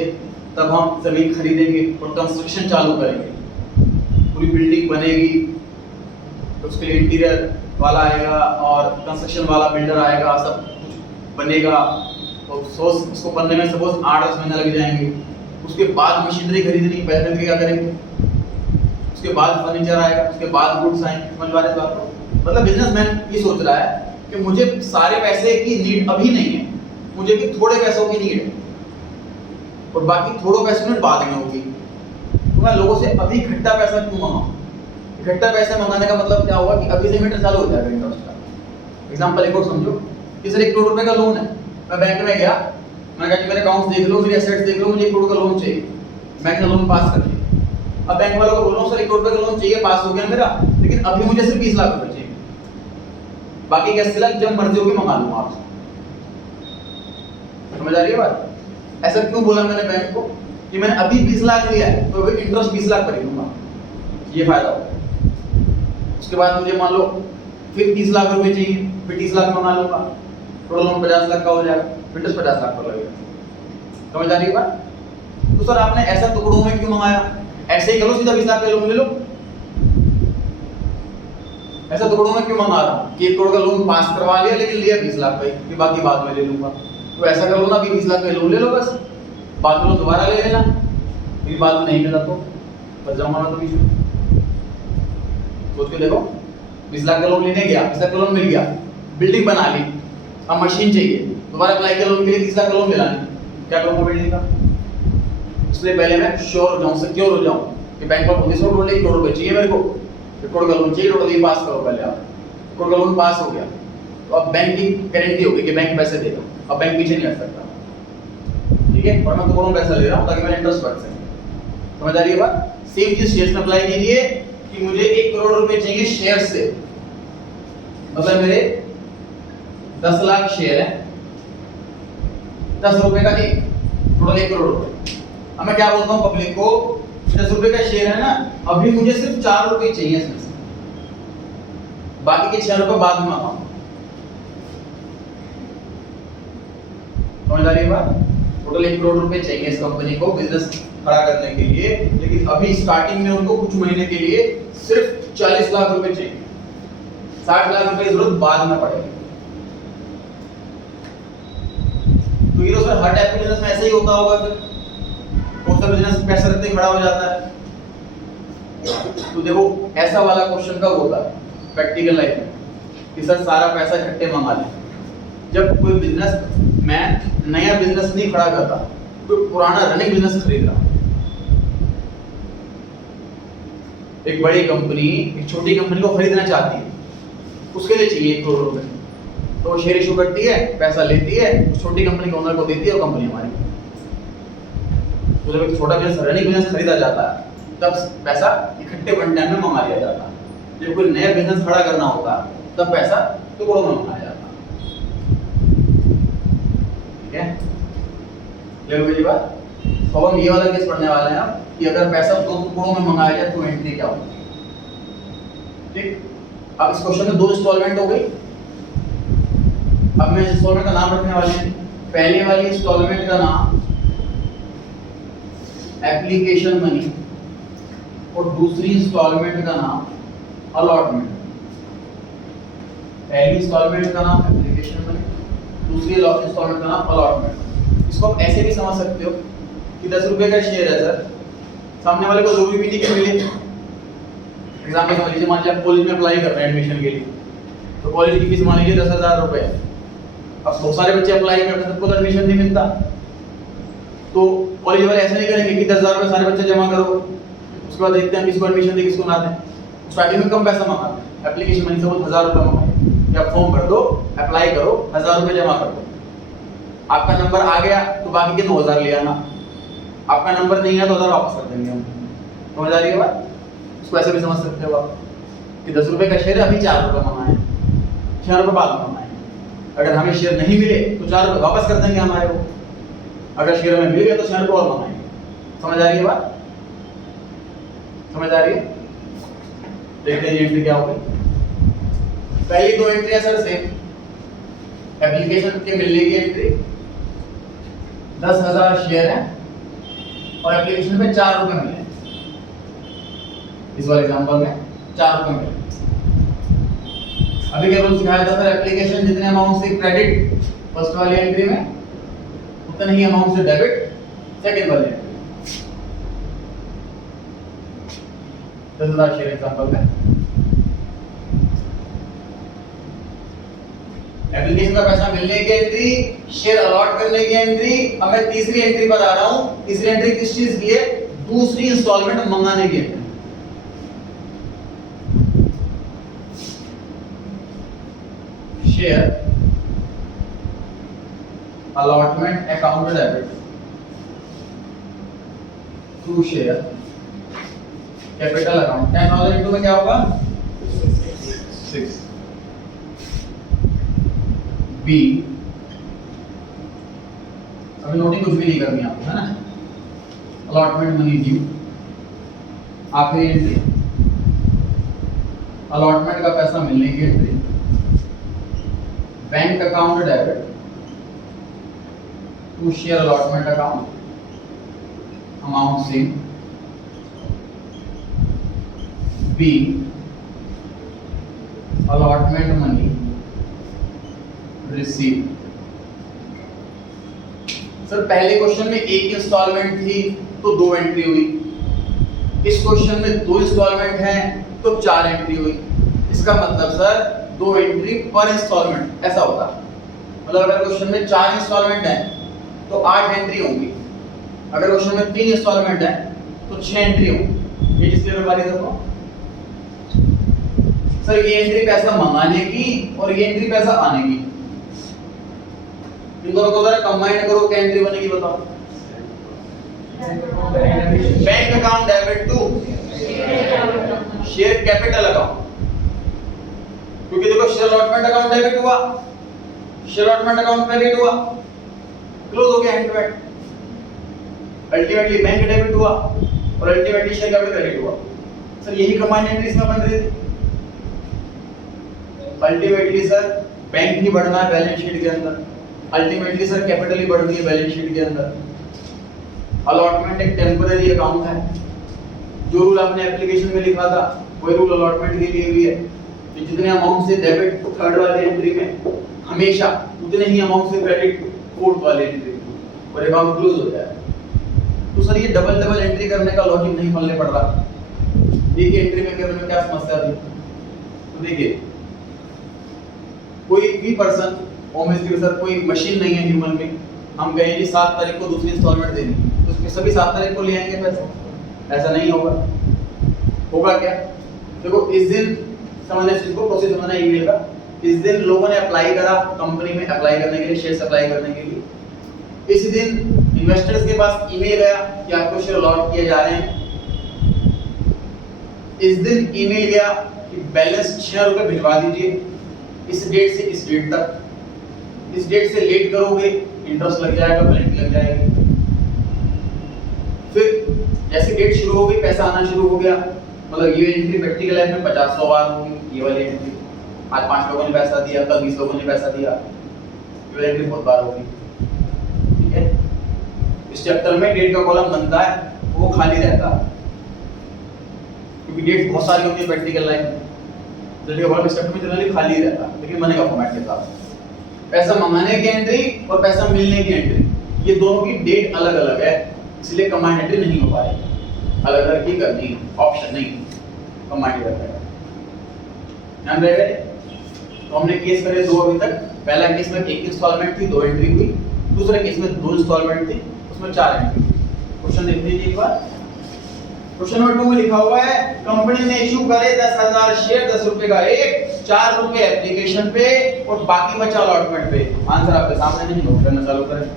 तब हम जमीन खरीदेंगे और कंस्ट्रक्शन चालू करेंगे, पूरी बिल्डिंग बनेगी, तो उसके लिए इंटीरियर वाला आएगा और कंस्ट्रक्शन वाला बिल्डर आएगा, सब कुछ बनेगा, और सोच उसको बनने में सपोज 8-10 महीने लग जाएंगे। उसके बाद मशीनरी खरीदनी, पहले क्या करेंगे, उसके बाद फर्नीचर आएगा, उसके बाद गुड्स आएंगे। समझ पा रहे इस बात को? मतलब बिजनेसमैन ये सोच रहा है कि मुझे सारे पैसे की नीड अभी नहीं है, मुझे कि थोड़े पैसों की नीड है, और बाकी थोड़े पैसों में बाद में होगी। तो मैं लोगों से अभी इकट्ठा पैसा क्यों मंगाऊं? इकट्ठा पैसा मंगाने का मतलब क्या होगा कि अभी से मीटर चालू हो जाएगा इंटरेस्ट का। एग्जांपल एक और समझो कि सर 1 करोड़ रुपए का लोन है, मैं बैंक में गया, मैंने कहा कि मेरे अकाउंट्स देख लो, मेरे एसेट्स देख लो, मुझे 1 करोड़ का लोन चाहिए। बैंक ने लोन पास कर दिया। अब बैंक वालों को बोल रहा हूं सर 1 करोड़ रुपए का लोन चाहिए, पास हो गया मेरा, लेकिन अभी मुझे सिर्फ 20 लाख रुपए चाहिए, बाकी कैसे लाख जब मर्जी होगी मंगा लूंगा आपसे। समझ आ रही है बात? ऐसा क्यों बोला मैंने बैंक को कि मैंने अभी 20 लाख लिया है तो अभी इंटरेस्ट 20 लाख पर दूंगा, ये फायदा होगा। उसके बाद मुझे मान लो फिर 30 लाख रुपए चाहिए, फिर 30 लाख मंगा लूंगा, टोटल लोन 50 लाख का हो जाएगा, इंटरेस्ट 50 लाख पर लगेगा। समझ आ रही है बात? तो सर आपने ऐसा टुकड़ों में क्यों मंगाया? ऐसे ही करो, सीधा 20 लाख का लोन ले लो। ऐसा करोड़ों में क्यों मंगा रहा हूँ कि 1 करोड़ का लोन पास करवा लिया लेकिन लिया 20 लाख का, कि बाकी बाद में ले लूंगा। तो ऐसा करो ना, 20 लाख का लोन ले लो, बस बाद में दोबारा ले लेना, फिर बाद में नहीं मिला तो बच जाऊंगा मैं तो बीच में। सोच के देखो, 20 लाख का लोन लेने गया, 20 लाख का लोन मिल गया, बिल्डिंग बना ली, अब मशीन चाहिए, दोबारा अप्लाई कर लोन के लिए 30 लाख का लोन मिला नहीं, क्या करूंगा बिल्डिंग का? इसलिए पहले मैं श्योर हो जाऊं, सिक्योर हो जाऊं कि बैंक पर 1 करोड़ रुपए चाहिए मेरे को, 1 करोड़ का लोन चाहिए, टोटल पास करो पहले आप। 1 करोड़ का लोन पास हो गया तो अब बैंक की गारंटी होगी कि बैंक पैसे देगा, अब बैंक पीछे नहीं हट सकता, ठीक है। और मैं करोड़ों पैसा ले रहा हूं ताकि मेरा इंटरेस्ट बढ़ सके, समझ आ रही है बात? सेम चीज शेयर में अप्लाई कीजिए कि मुझे 1 करोड़ रुपए चाहिए शेयर से, मतलब मेरे 10 लाख शेयर है, 10 रुपए का एक, टोटल 1 करोड़ रुपए। अब मैं क्या बोलता हूँ पब्लिक को, 10 रुपए का शेयर है ना, अभी मुझे सिर्फ 4 रुपए चाहिए इसमें से, बाकी के 6 रुपए बाद में आता हूँ। समझ आ रही है बात? टोटल 1 करोड़ रुपए चाहिए इस कंपनी को बिजनेस खड़ा करने के लिए, लेकिन अभी स्टार्टिंग में उनको कुछ महीने के लिए सिर्फ 40 लाख रुपए चाहिए, 60 लाख रुपए की जरूरत बाद में पड़ेगी। तो ये सर हर टाइप के बिजनेस में ऐसा ही होता होगा, फिर कौन सा बिजनेस पैसा रखते खड़ा हो जाता है? तो देखो ऐसा वाला क्वेश्चन कब होता है प्रैक्टिकल लाइफ में कि सर सारा पैसा इकट्ठे मंगा ले। जब कोई बिजनेस, मैं नया बिजनेस नहीं खड़ा करता, कोई पुराना रनिंग बिजनेस खरीद रहा, एक बड़ी कंपनी एक छोटी कंपनी को खरीदना चाहती है, उसके लिए चाहिए 1 करोड़ रुपए, तो वो शेयर इशू करती है, पैसा लेती है, छोटी कंपनी के ओनर को देती है और कंपनी हमारी। तो जब एक छोटा बिजनेस रनिंग बिजनेस खरीदा जाता है तब पैसा इकट्ठे वन टाइम में मंगा लिया जाता है। जब कोई नया बिजनेस खड़ा करना होता है तब पैसा टुकड़ों में मंगाया जाता है, ठीक है? क्लियर हो गई बात? तो हम ये वाला केस पढ़ने वाले हैं अब कि अगर पैसा 2 टुकड़ों में मंगाया जाए तो एंट्री क्या होगी, ठीक? अब इस क्वेश्चन में 2 इंस्टॉलमेंट हो गई। अब मैं इंस्टॉलमेंट का नाम रखने वाले हैं। पहले वाली इंस्टॉलमेंट का नाम एप्लीकेशन मनी और दूसरी इंस्टॉलमेंट का नाम अलॉटमेंट। पहली इंस्टॉलमेंट का नाम एप्लीकेशन मनी, दूसरी इंस्टॉलमेंट का नाम अलॉटमेंट। इसको आप ऐसे भी समझ सकते हो कि 10 रुपए का शेयर है सर, सामने वाले को जरूरी भी नहीं कि मिले। एग्जाम्पल समझ लीजिए, मान लीजिए आप कॉलेज में अप्लाई कर रहे हैं एडमिशन के लिए, तो कॉलेज की फीस मान लीजिए 10,000 रुपए। अब बहुत सारे बच्चे अप्लाई करते हैं, सबको एडमिशन नहीं मिलता, तो कॉलेज वाले ऐसा नहीं करेंगे कि 10,000 रुपए सारे बच्चे जमा करो, उसके बाद देखते हैं किसको एडमिशन दे किसको ना दें। स्टार्टिंग में कम पैसा मांगते हैं, एप्लीकेशन मनी से बहुत 1000 रुपए मांगे, आप फॉर्म भर दो, अप्लाई करो, 1000 रुपए जमा कर दो। आपका नंबर आ गया तो बाकी के 9000 ले आना, आपका नंबर नहीं आया तो 1000 वापस कर देंगे हम। समझ आ रही है बात? इसको ऐसे भी समझ सकते हो आप कि 10 रुपए का शेयर है, अभी 4 रुपए मंगाए, 6 रुपए बाद में मंगाए। अगर हमें शेयर नहीं मिले तो 4 रुपए वापस कर देंगे हमारे को, अगर शेयर हमें मिल गया तो 6 रुपए और मंगाएंगे। समझ आ रही है बात? समझ आ रही है? देखते हैं एंट्री क्या होगी। पहली 2 एंट्री सर सेम, एप्लीकेशन के मिलने की एंट्री 10,000 शेयर है और एप्लीकेशन पे 4 रुपए मिले, इस वाले एग्जांपल में 4 रुपए मिले। अभी क्या रूल सिखाया था सर, एप्लीकेशन जितने अमाउंट से क्रेडिट फर्स्ट वाली एंट्री में उतना ही अमाउंट से डेबिट सेकंड वाली एंट्री। 10,000 शेयर एग्जांपल में एप्लीकेशन का पैसा मिलने की एंट्री, शेयर अलॉट करने की एंट्री। अब मैं तीसरी एंट्री पर आ रहा हूं। तीसरी एंट्री किस चीज की है? दूसरी इंस्टॉलमेंट मंगाने की entry. Share allotment account debit to share capital account. 10,000 into में क्या होगा? 6 बी। अभी नोटिंग कुछ भी नहीं करनी आपको, है ना? Allotment money due. आखिरी एंट्री अलॉटमेंट का पैसा मिलने की entry, bank account debit to share allotment account, amount same, be allotment money receive. Sir पहले क्वेश्चन में एक इंस्टॉलमेंट थी तो 2 एंट्री हुई, इस क्वेश्चन में 2 इंस्टॉलमेंट हैं तो 4 एंट्री हुई। इसका मतलब सर 2 एंट्री पर इंस्टॉलमेंट ऐसा होता। मतलब अगर क्वेश्चन में 4 इंस्टॉलमेंट हैं तो 8 एंट्री होंगी, अगर क्वेश्चन में 3 इंस्टॉलमेंट हैं तो 6 एंट्री होंगी। ये जिसके बारे देखो सर, ये एंट्री पैसा मंगाने की और ये एंट्री पैसा आने की, इन दोनों को जरा कंबाइन करो, क्या एंट्री बनेगी बताओ? Bank account debit to share capital account, क्योंकि देखो शेयर अलॉटमेंट अकाउंट डेबिट हुआ, शेयर अलॉटमेंट अकाउंट क्रेडिट हुआ, क्लोज हो गया end to end. Ultimately bank debit हुआ और अल्टीमेटली शेयर कैपिटल क्रेडिट हुआ। सर यही कंबाइंड एंट्री इसमें बन रही थी। अल्टीमेटली सर बैंक ही बढ़ना है बैलेंस शीट के अंदर, अल्टीमेटली सर कैपिटल ही बढ़नी है बैलेंस शीट के अंदर। अलॉटमेंट एक टेम्पररी अकाउंट है, जो रूल आपने एप्लीकेशन में लिखा था वही रूल अलॉटमेंट के लिए भी है कि जितने अमाउंट से डेबिट थर्ड वाले एंट्री में हमेशा उतने ही अमाउंट से क्रेडिट फोर्थ वाले एंट्री में, और अकाउंट क्लोज हो जाए। तो सर ये डबल डबल एंट्री करने का लॉजिक नहीं खोलने पड़ रहा। देखिए एंट्री में करने में क्या समस्या थी। तो देखिए कोई भी पर्सन ऑब्वियसली सर कोई मशीन नहीं है ह्यूमन में, हम कहें जी 7 तारीख को दूसरी इंस्टॉलमेंट देनी, तो उसके सभी 7 तारीख को ले आएंगे पैसे? ऐसा नहीं होगा। होगा क्या? देखो इस दिन समझने इसको प्रोसेस समझना ईमेल का, इस दिन लोगों ने अप्लाई करा कंपनी में अप्लाई करने के लिए, शेयर अप्लाई करने के लिए। इस दिन इन्वेस्टर्स के पास ईमेल गया कि आपको शेयर अलॉट किए जा रहे हैं। इस दिन ईमेल गया कि बैलेंस 6 रुपए भिजवा दीजिए इस डेट से इस डेट तक, इस डेट से लेट करोगे इंटरेस्ट लग जाएगा, पेनल्टी लग जाएगी। फिर जैसे डेट शुरू हो गई पैसा आना शुरू हो गया, मतलब ये एंट्री प्रैक्टिकल लाइफ में 50-100 बार होगी ये वाली एंट्री। आज 5 लोगों ने पैसा दिया, कल 20 लोगों ने पैसा दिया, ये वाली एंट्री बहुत बार होगी। ठीक है, इस चैप्टर में डेट का कॉलम बनता है वो खाली रहता है, क्योंकि डेट बहुत सारी होती है प्रैक्टिकल लाइफ में। डेट का कॉलम इस चैप्टर में जनरली खाली रहता है, लेकिन बनेगा फॉर्मेट के साथ। पैसा मंगाने की एंट्री और पैसा मिलने की एंट्री, ये दोनों की डेट अलग अलग है, इसलिए कंबाइंड एंट्री नहीं हो पाएगी। अलग अलग ही करनी है, ऑप्शन नहीं कंबाइंड करने का। ध्यान रहे। तो हमने केस करे 2 अभी तक। पहला केस में 1 इंस्टॉलमेंट थी 2 एंट्री हुई, दूसरे केस में 2 इंस्टॉलमेंट थी उसमें 4 एंट्री। क्वेश्चन देख लीजिए एक बार। क्वेश्चन नंबर 2 में लिखा हुआ है कंपनी ने इशू करे 10,000 शेयर 10 रुपए का एक, 4 रुपए एप्लीकेशन पे और बाकी बचा अलॉटमेंट पे। आंसर आपके सामने नहीं, नोट करना चालू करें।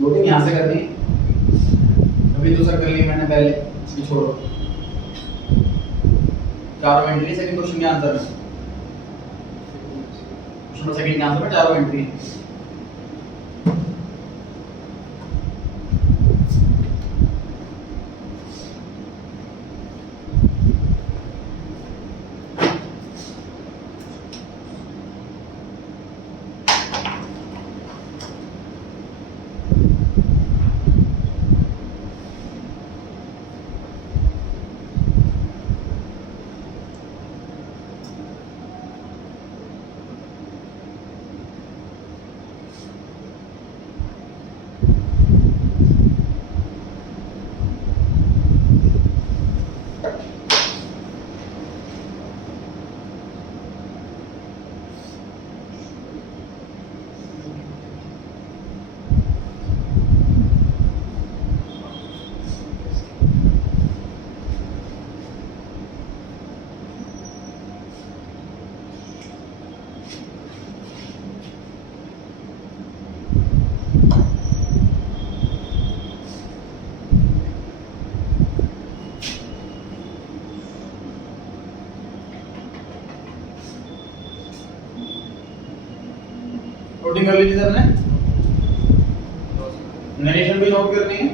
नोटिंग यहां से करनी है, अभी दूसरा कर लिया मैंने पहले, इसकी छोड़ो। 4 एंट्री सेकंड क्वेश्चन के आंसर में, क्वेश्चन सेकंड के आंसर में 4 एंट्री है। नोटिंग कर लीजिए सर ने, नरेशन भी नोट करनी है।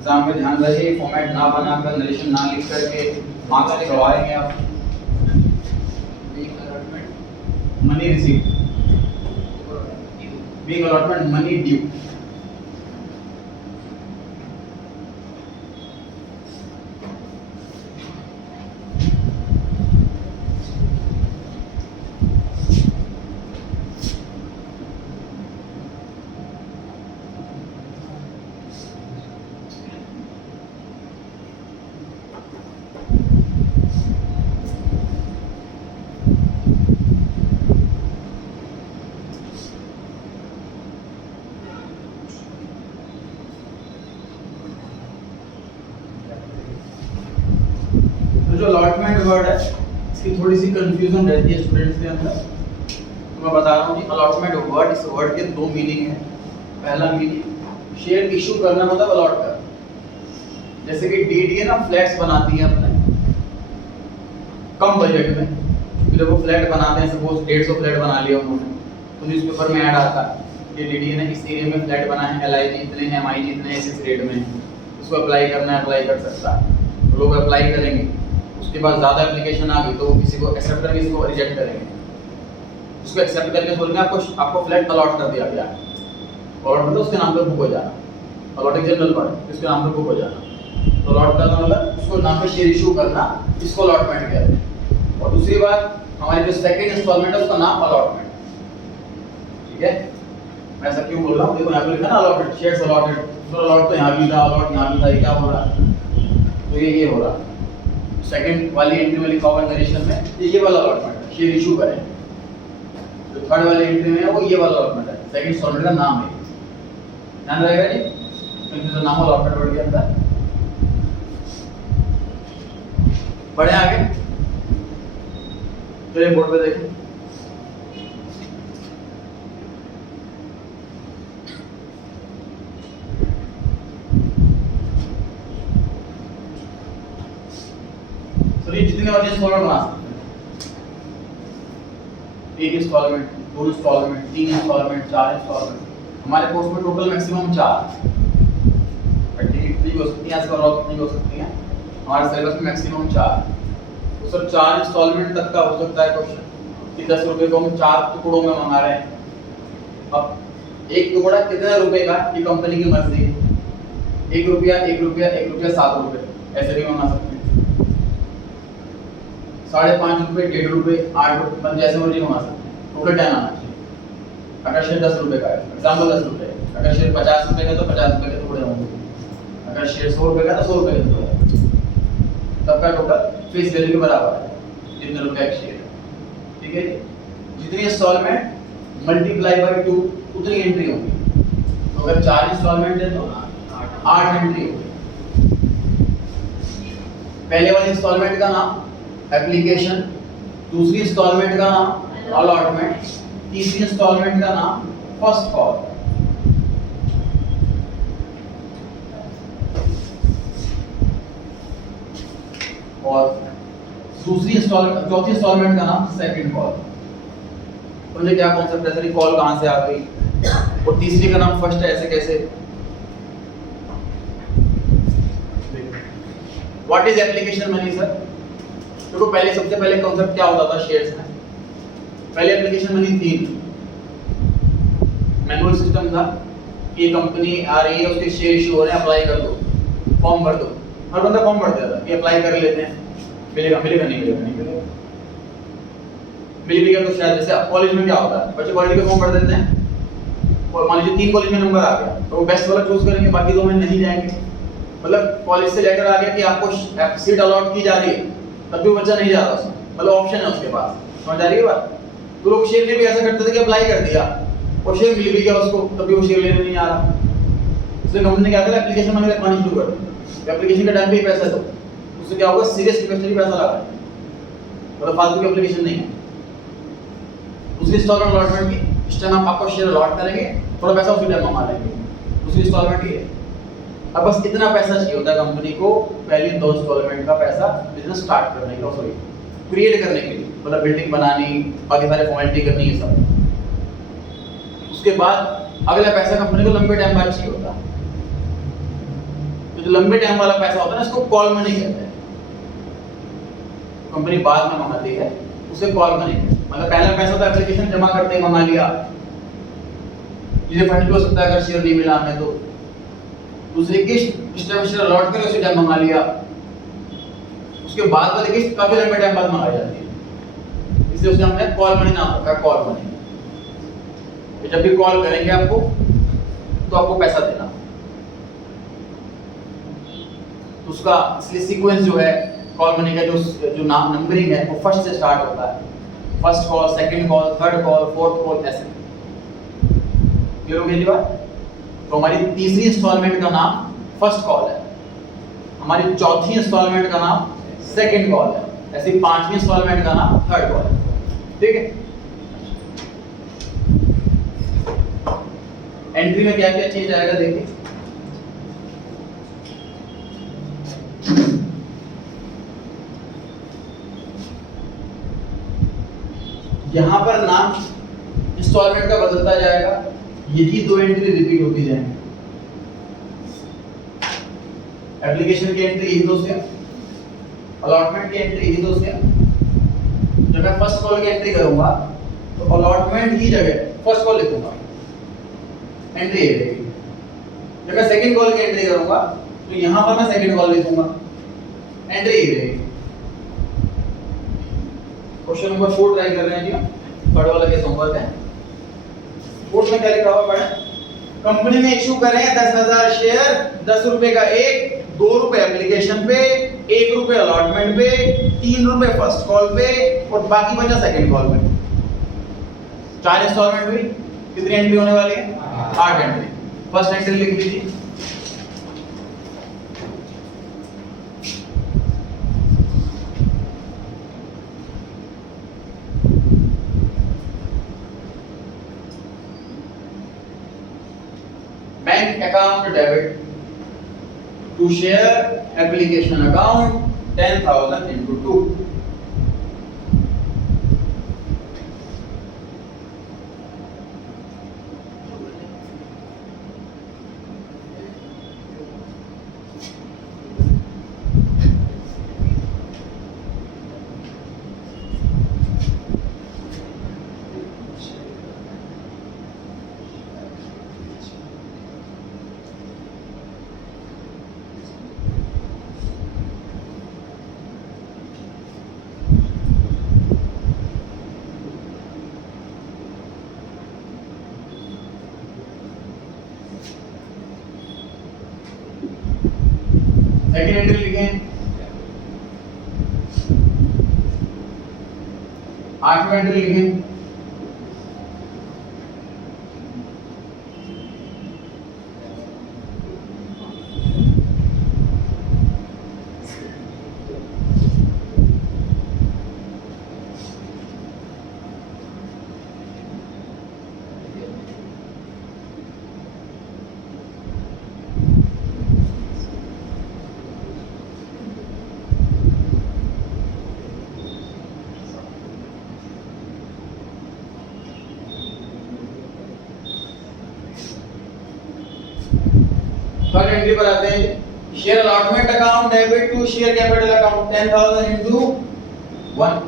एग्जाम में ध्यान रहे, फॉर्मेट ना बनाकर नरेशन ना लिख करके मार्क्स लिखवाएंगे आप। Money receive, being allotment money due. जो अलॉटमेंट वर्ड है इसकी थोड़ी सी कंफ्यूजन रहती है स्टूडेंट्स के अंदर, तो मैं बता रहा हूँ कि अलॉटमेंट वर्ड, इस वर्ड के दो मीनिंग है। पहला मीनिंग शेयर इशू करना मतलब अलॉट करना। जैसे कि डीडीए ना फ्लैट्स बनाती है अपने कम बजट में, फिर वो फ्लैट बनाते हैं, सपोज 150 फ्लैट बना लिया उन्होंने, तो न्यूज़पेपर में ऐड आता है कि डीडीए ने इस एरिया में फ्लैट बनाए हैं, एलआईजी इतने हैं, एमआईजी इतने, इस रेट में, उसको अप्लाई करना है, अप्लाई कर सकता है, लोग अप्लाई करेंगे। उसके बाद ज़्यादा एप्लीकेशन आ गई तो किसी को एक्सेप्ट करेंगे, किसी को रिजेक्ट करेंगे। उसको एक्सेप्ट करके बोलेंगे आपको फ्लैट अलॉट कर दिया गया। अलॉट मतलब उसके नाम पे बुक हो जाना, अलॉट एक जनरल वर्ड, उसके नाम पे बुक हो जाना। तो अलॉट करना मतलब उसको नाम पे शेयर इशू करना, इसको अलॉटमेंट कहते हैं। और दूसरी बात, हमारी जो सेकंड इंस्टॉलमेंट है उसका नाम अलॉटमेंट, ठीक है। मैं ऐसा क्यों बोल रहा हूँ, देखो यहाँ पे लिखा ना अलॉटेड, शेयर्स अलॉटेड, तो अलॉट तो यहाँ भी था, अलॉट यहाँ भी था, ये क्या हो रहा है, तो ये हो रहा है। सेकंड वाली एंट्री में लिखा हुआ नरेशन में ये वाला अलॉटमेंट है, शेयर इशू करें। जो थर्ड वाली एंट्री में है वो ये वाला अलॉटमेंट है, सेकंड इंस्टॉलमेंट का नाम है, ध्यान रहेगा जी। तो नाम अलॉटमेंट वर्ड के अंदर बढ़े आगे, चलिए बोर्ड पे देखें। ये जितने मर्जी इंस्टॉलमेंट बना सकते हैं, एक इंस्टॉलमेंट, दो इंस्टॉलमेंट, तीन इंस्टॉलमेंट, चार इंस्टॉलमेंट। हमारे कोर्स में टोटल मैक्सिमम 4 कितनी हो सकती है, कितनी हो सकती है, हमारे सिलेबस में मैक्सिमम 4। तो सर 4 इंस्टॉलमेंट तक का हो सकता है क्वेश्चन कि 10 रुपए को हम 4 टुकड़ों में मंगा रहे हैं। अब एक टुकड़ा कितने रुपए का, ये कंपनी की मर्जी है, 1 रुपया 1 रुपया 1 रुपया 7 रुपए, ऐसे भी मंगा सकते हैं। 5.5 रुपए, 1.5 रुपए, 8 रुपए, मतलब जैसे मर्जी मंगा सकते हैं। टोटल 10 आना चाहिए। अगर शेयर 10 रुपए का है, एग्जाम्पल 10 रुपए, अगर शेयर 50 रुपए का तो 50 रुपए के टुकड़े होंगे, अगर शेयर 100 रुपए का तो 100 रुपए के टुकड़े, सबका टोटल फेस वैल्यू के बराबर है, जितने रुपए का शेयर है, ठीक है। जितनी इंस्टॉलमेंट मल्टीप्लाई बाय 2 उतनी एंट्री होगी। तो अगर 4 इंस्टॉलमेंट है तो 8 एंट्री होगी। पहले वाली इंस्टॉलमेंट का नाम एप्लीकेशन, दूसरी इंस्टॉलमेंट का नाम अलॉटमेंट, तीसरी इंस्टॉलमेंट का नाम फर्स्ट कॉल। और दूसरी इंस्टॉलमेंट, चौथी इंस्टॉलमेंट का नाम सेकंड कॉल। समझे क्या कॉन्सेप्ट है, सर कॉल कहां से आ गई, और तीसरी का नाम फर्स्ट है, ऐसे कैसे। What is application money sir? देखो पहले सबसे पहले कॉन्सेप्ट क्या होता था शेयर्स में, पहले एप्लीकेशन मनी थी, मैनुअल सिस्टम था कि कंपनी आ रही है, उसके शेयर इशू हो रहे हैं, अप्लाई कर दो, फॉर्म भर दो। हर बंदा फॉर्म भर देता था कि अप्लाई कर लेते हैं, मिलेगा मिलेगा नहीं मिलेगा नहीं मिलेगा, मिल भी गया तो शायद। जैसे कॉलेज में क्या होता है, बच्चे कॉलेज के फॉर्म भर देते हैं, और मान लीजिए 3 कॉलेज में नंबर आ गया तो वो बेस्ट वाला चूज करेंगे, बाकी 2 में नहीं जाएंगे। मतलब कॉलेज से लेटर आ गया कि आपको सीट अलॉट की जा रही है, तब भी बच्चा नहीं जा रहा उसमें, मतलब ऑप्शन है उसके पास, समझ आ रही है बात। तो लोग शेयर भी ऐसा करते थे कि अप्लाई कर दिया और शेयर मिल भी गया उसको, तब भी वो शेयर लेने नहीं आ रहा। इसलिए कंपनी ने क्या करा, एप्लीकेशन मनी रखवानी शुरू कर दी। एप्लीकेशन के टाइम पे ही पैसा दो, उससे क्या होगा, सीरियस इन्वेस्टर ही पैसा लगा, मतलब फालतू की एप्लीकेशन नहीं है। दूसरी इंस्टॉलमेंट अलॉटमेंट की, इस टाइम आपको शेयर अलॉट करेंगे, थोड़ा पैसा उसी टाइम मंगा लेंगे, दूसरी इंस्टॉलमेंट ये है। अब बस इतना पैसा चाहिए होता है कंपनी को, पहली 2 इंस्टॉलमेंट का पैसा बिजनेस स्टार्ट करने के लिए, सॉरी क्रिएट करने के लिए, मतलब बिल्डिंग बनानी, बाकी सारे फॉर्मेलिटी करनी है सब। उसके बाद अगला पैसा कंपनी को लंबे टाइम बाद चाहिए होता है। तो जो लंबे टाइम वाला पैसा होता है ना, इसको कॉल मनी कहते हैं। कंपनी बाद में मंगाती है उसे कॉल मनी कहते हैं। मतलब पहला पैसा तो एप्लीकेशन जमा करते ही मंगा लिया, ये फंड हो सकता है अगर शेयर नहीं मिला हमें तो। दूसरी किस्त शेयर अलॉट करे उसे जब मंगा लिया, उसके बाद वाली किस्त काफी लंबे टाइम बाद मंगाई जाती है, इसलिए उसे हमने कॉल मनी नाम रखा, कॉल मनी। जब भी कॉल करेंगे आपको तो आपको पैसा देना, तो उसका इसलिए सीक्वेंस जो है कॉल मनी का जो नाम नंबरिंग है वो फर्स्ट से स्टार्ट होता है। First call, second call, third call, fourth call, ऐसे। क्लियर हो गई बात? तो हमारी तीसरी इंस्टॉलमेंट का नाम फर्स्ट कॉल है, हमारी चौथी इंस्टॉलमेंट का नाम सेकंड कॉल है, ऐसी पांचवी इंस्टॉलमेंट का नाम थर्ड कॉल है। ठीक है? एंट्री में क्या क्या चेंज आएगा देखिए। यहां पर नाम इंस्टॉलमेंट का बदलता जाएगा, यही दो एंट्री रिपीट होती जाएंगी। एप्लीकेशन की एंट्री यही दो से, अलॉटमेंट की एंट्री यही दो से। जब मैं फर्स्ट कॉल की एंट्री करूंगा तो अलॉटमेंट की जगह फर्स्ट कॉल लिखूंगा, एंट्री ये रहेगी। जब मैं सेकंड कॉल की एंट्री करूंगा तो यहां पर मैं सेकंड कॉल लिखूंगा, एंट्री ये रहेगी। क्वेश्चन नंबर 4 ट्राई कर रहे हैं जी, थर्ड वाला केस होमवर्क है। 4 में क्या लिखा हुआ पढ़े? कंपनी में इशू करें 10,000 शेयर, 10 रुपए का एक, 2 रुपए एप्लीकेशन पे, 1 रुपए अलॉटमेंट पे, 3 रुपए फर्स्ट कॉल पे और बाकी बचा सेकंड कॉल पे। 4 इंस्टॉलमेंट हुई, कितनी एंट्री होने वाली है? 8 एंट्री। फर्स्ट एंट्री लिख लीजिए, bank account debit to share application account 10,000 into 2। Second entry लिखें, 8वें एंट्री लिखें, थर्ड एंट्री पर आते हैं। Share allotment account debit to share capital account 10,000 into 1।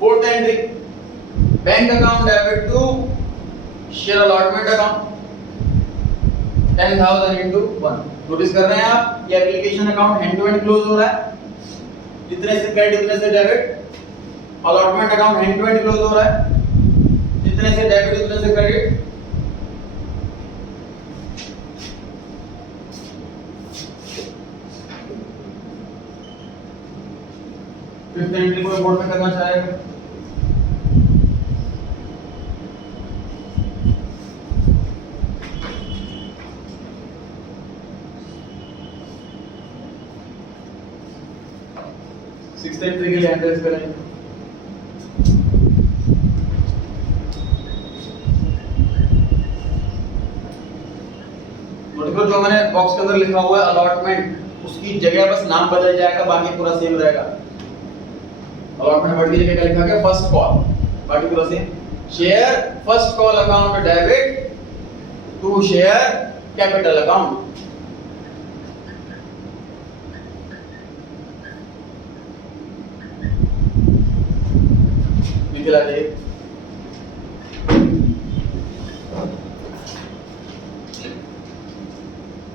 Fourth entry, bank account debit to share allotment account 10,000 into 1। Notice कर रहे हैं आप, ये application account hand to hand close हो रहा है, जितने से क्रेडिट उतने से debit. Allotment account hand to hand close हो रहा है, जितने से डेबिट उतने से क्रेडिट। फिफ्थ एंट्री को रिपोर्ट में करना चाहेगा। सिक्स्थ एंट्री के लिए एंट्रीज करें। जो मैंने बॉक्स के अंदर लिखा हुआ है अलॉटमेंट, उसकी जगह बस नाम बदल जाएगा, बाकी पूरा सेम रहेगा। अलॉटमेंट वर्ड की जगह क्या लिखा गया? फर्स्ट कॉल, बाकी पूरा same. Share first call account debit to share capital account. निकला जी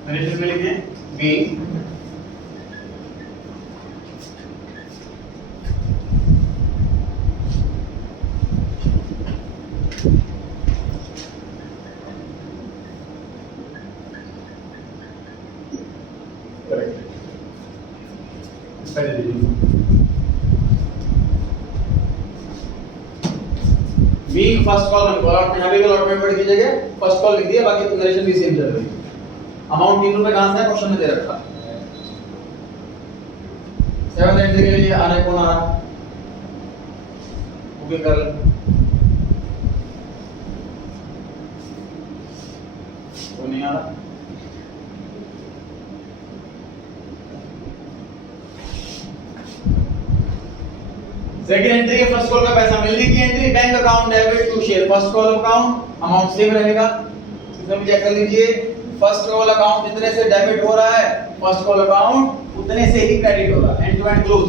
नरेशन में लिखे be being first call allotment, यहाँ पे अलॉटमेंट वर्ड की जगह फर्स्ट कॉल लिख दिया, बाकी नरेशन भी सेम चल रही है। अमाउंट 3 रुपए कहां से है, क्वेश्चन में दे रखा। 7 एंट्री के लिए आने कौन आ रहा, बुकिंग कर ले, वो नहीं आ रहा। सेकंड एंट्री के फर्स्ट कॉल का पैसा मिलने की entry, bank account debit to share first call account, amount same रहेगा। इसमें चेक कर लीजिए, फर्स्ट कॉल अकाउंट जितने से डेबिट हो रहा है, फर्स्ट कॉल अकाउंट उतने से ही क्रेडिट हो रहा है, end to end close.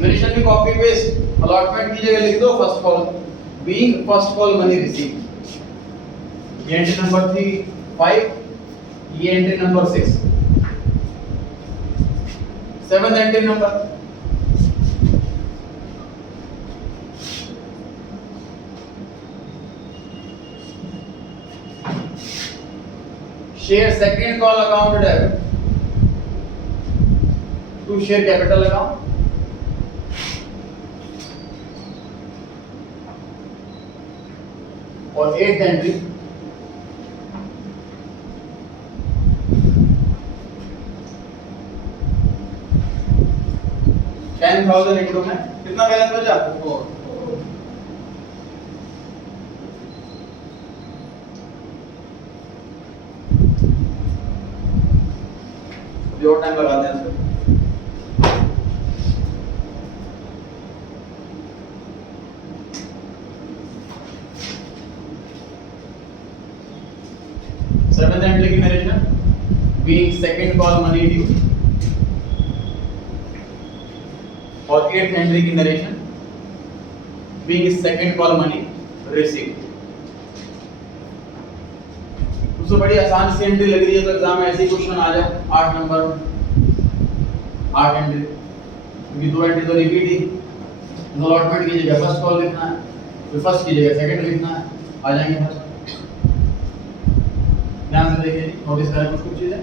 Narration भी कॉपी पेस्ट, अलॉटमेंट की जगह लिख दो first call, being first call money receive. ये एंट्री नंबर 3 5, ये entry number 6, 7th entry number share second call account debit to share capital account, और 8th entry $10,000 into में कितना बैलेंस बचा, 4। और टाइम लगाते हैं इसमें। सेवेंथ एंट्री की narration, being second call money due, और 8th एंट्री की narration, being second call money receive. उससे बड़ी आसान सी एंट्री लग रही है तो एग्जाम में ऐसे ही क्वेश्चन आ जाए। 8 नंबर 8 एंट्री, क्योंकि 2 एंट्री तो रिपीट ही, अलॉटमेंट की जगह फर्स्ट कॉल लिखना है, फिर फर्स्ट की जगह सेकंड लिखना है, आ जाएंगे फर्स्ट। ध्यान से देखिए, नोटिस करें कुछ चीजें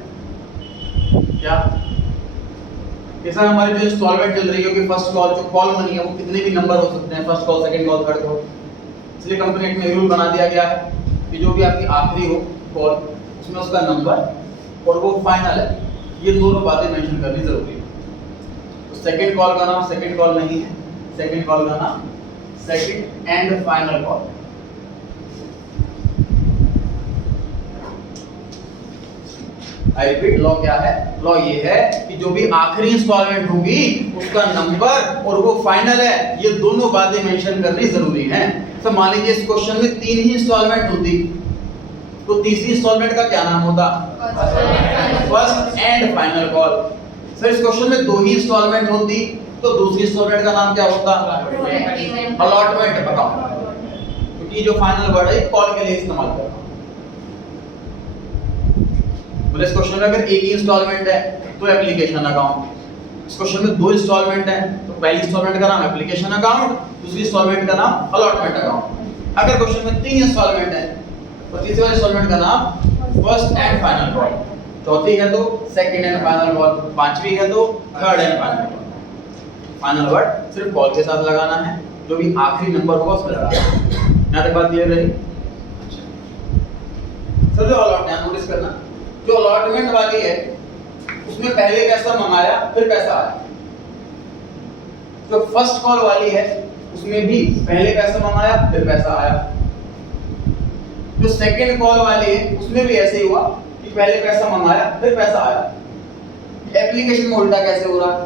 क्या। ऐसा हमारी जो इंस्टॉलमेंट चल रही है कि फर्स्ट कॉल जो कॉल मनी है वो कितने भी नंबर हो सकते हैं, first call second call third call. इसलिए कंपनी एक्ट में रूल बना दिया गया है कि जो भी आपकी आखिरी हो कॉल, उसमें उसका नंबर और वो फाइनल है, ये दोनों बातें मेंशन करनी जरूरी है। तो सेकंड कॉल का नाम सेकंड कॉल नहीं है, सेकंड कॉल का नाम second and final call. I repeat, law क्या है, लॉ ये है कि जो भी आखिरी इंस्टॉलमेंट होगी उसका नंबर और वो फाइनल है, ये दोनों बातें मेंशन करनी जरूरी है। तो मान लीजिए इस क्वेश्चन में 3 ही इंस्टॉलमेंट होती तो तीसरी इंस्टॉलमेंट का क्या नाम होता, first and final call. Sir इस क्वेश्चन में 2 ही इंस्टॉलमेंट होती तो दूसरी इंस्टॉलमेंट का नाम क्या होता, अलॉटमेंट अकाउंट, क्योंकि जो फाइनल वर्ड है कॉल के लिए इस्तेमाल करना। मतलब इस क्वेश्चन में अगर एक ही इंस्टॉलमेंट है तो एप्लीकेशन अकाउंट, इस क्वेश्चन में 2 इंस्टॉलमेंट है तो पहली इंस्टॉलमेंट का नाम एप्लीकेशन अकाउंट, दूसरी इंस्टॉलमेंट का नाम अलॉटमेंट अकाउंट। अगर क्वेश्चन में 3 इंस्टॉलमेंट है तो तीसरे वाले इंस्टॉलमेंट का नाम फर्स्ट एंड फाइनल कॉल, चौथी है तो सेकंड एंड फाइनल कॉल, पांचवी है तो third and final call. Final word सिर्फ कॉल के साथ लगाना है, जो भी आखिरी नंबर होगा उसमें लगाना है। यहां तक बात क्लियर रही। सर जो अलॉटमेंट, नोटिस करना, जो अलॉटमेंट वाली है उसमें पहले पैसा मंगाया फिर पैसा आया। जो फर्स्ट कॉल वाली है उसमें भी पहले पैसा मंगाया फिर पैसा आया। जो सेकंड कॉल वाली है उसमें भी ऐसे ही हुआ कि पहले पैसा मंगाया फिर पैसा आया। एप्लीकेशन में उल्टा कैसे हो रहा है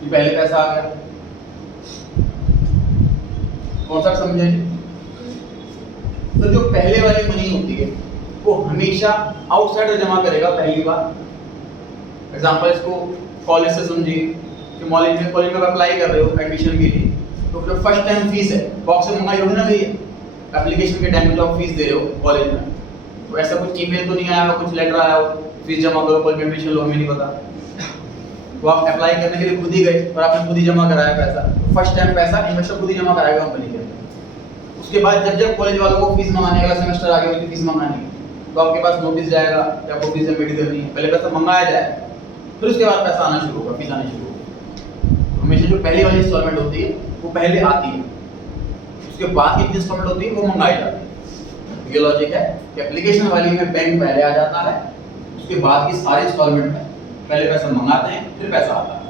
कि पहले पैसा आ गया कॉन्सेप्ट समझे? तो जो पहले वाली मनी होती है वो हमेशा आउटसाइडर जमा करेगा पहली बार। एग्जांपल इसको कॉलेज से समझिए कि कॉलेज में अप्लाई कर रहे हो एडमिशन के लिए, तो जो फर्स्ट टाइम फीस है बॉक्स में मंगाई होगी ना भैया, एप्लीकेशन के टाइम पे जो आप फीस दे रहे हो कॉलेज में, तो ऐसा कुछ ईमेल तो नहीं आया होगा, कुछ लेटर आया हो फीस जमा करो कॉलेज में एडमिशन लो, हमें नहीं पता, तो आप अप्लाई करने के लिए खुद ही गए और आपने खुद ही जमा कराया पैसा। तो फर्स्ट टाइम पैसा इन्वेस्टर खुद ही जमा कराएगा कंपनी के अंदर। उसके बाद जब कॉलेज वालों को फीस मंगाने अगला सेमेस्टर आगे उनकी फीस मंगानी है, तो आपके पास नोटिस जाएगा कि आपको फीस सबमिट करनी है, पहले पैसा मंगाया जाए, फिर उसके बाद पैसा आना शुरू होगा, फीस आनी शुरू होगी। हमेशा जो पहली वाली इंस्टॉलमेंट होती है वो पहले आती है, उसके बाद की इंस्टॉलमेंट होती है वो मंगाई जाती है। ये लॉजिक है कि एप्लीकेशन वाली में बैंक पहले आ जाता है, उसके बाद की सारी इंस्टॉलमेंट में पहले पैसा मंगाते हैं फिर पैसा आता है।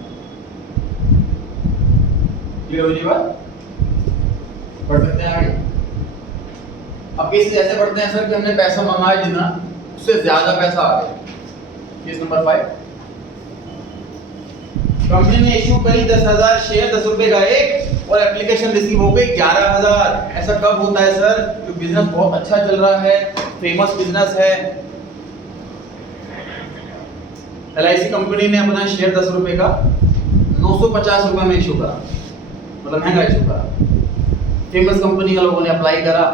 क्लियर हो जी बात? पढ़ सकते हैं आगे। अब केसेस ऐसे पढ़ते हैं सर कि हमने पैसा मंगाया जितना उससे ज्यादा पैसा आ गया। केस नंबर 5, कंपनी ने इशू करी 10,000 शेयर 10 रुपए का एक और एप्लीकेशन रिसीव हो गई 11,000। ऐसा कब होता है सर? जो बिजनेस बहुत अच्छा चल रहा है, फेमस बिजनेस है। LIC कंपनी ने अपना शेयर 10 रुपए का 950 रुपए में इशू करा, मतलब महंगा इशू करा। फेमस कंपनी का लोगों ने अप्लाई करा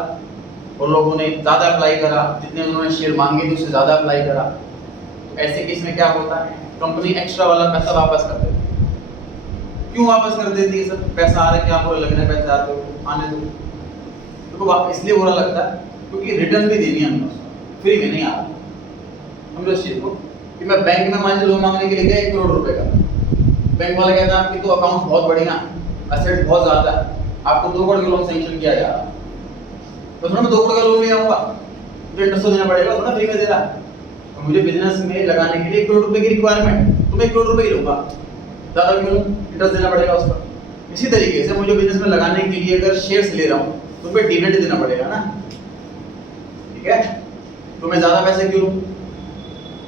और लोगों ने ज्यादा अप्लाई करा, जितने उन्होंने शेयर मांगे थे उससे ज्यादा अप्लाई करा। तो ऐसे केस में क्या होता है? कंपनी एक्स्ट्रा वाला पैसा वापस कर देती है। क्यों वापस कर देती है सर? पैसा आ रहा है, क्या बुरा लगना है, पैसा आ रहा है आने दो। तो इसलिए बुरा लगता है क्योंकि रिटर्न भी देनी है हमें, फ्री में नहीं आ रहा। समझो इस चीज को कि मैं बैंक में मान लो लोन मांगने के लिए गया 1 करोड़ रुपए का, बैंक वाले कहते हैं आपकी तो अकाउंट बहुत बढ़िया, एसेट बहुत ज्यादा है, आपको 2 करोड़ का लोन सैंक्शन किया जा रहा है। तो थोड़ा मैं 2 करोड़ का लोन ले आऊंगा, मुझे इंटरेस्ट देना पड़ेगा, थोड़ा फ्री में दे रहा है। तो मुझे बिजनेस में लगाने के लिए 1 करोड़ रुपए की रिक्वायरमेंट, तो मैं 1 करोड़ रुपए ही लूंगा, ज्यादा क्यों? इंटरेस्ट देना पड़ेगा उस पर। इसी तरीके से मुझे बिजनेस में लगाने के लिए अगर शेयर्स ले रहा हूँ तो मुझे डिविडेंड देना पड़ेगा ना, ठीक है? तो मैं ज्यादा पैसे क्यों लूं?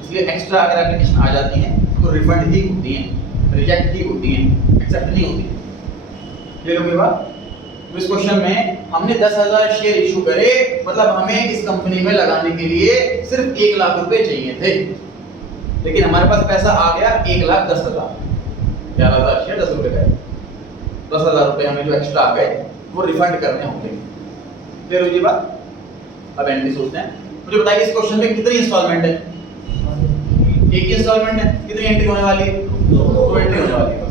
इसलिए एक्स्ट्रा अगर एप्लीकेशन आ जाती है तो रिफंड ही होती है, रिजेक्ट ही होती है, एक्सेप्ट नहीं होती है। क्लियर हो गई बात? तो इस क्वेश्चन में हमने 10,000 शेयर इशू करे, मतलब हमें इस कंपनी में लगाने के लिए सिर्फ 1 लाख रुपए चाहिए थे, लेकिन हमारे पास पैसा आ गया 1,10,000। 11,000 शेयर 10 रुपए का, 10,000 रुपए हमें जो एक्स्ट्रा आ गए वो रिफंड करने होंगे। क्लियर हो गई बात? अब एंट्री सोचते हैं। मुझे बताइए इस क्वेश्चन में कितनी इंस्टॉलमेंट है? एक ही इंस्टॉलमेंट है। कितनी एंट्री होने वाली है? 2 एंट्री होने वाली है।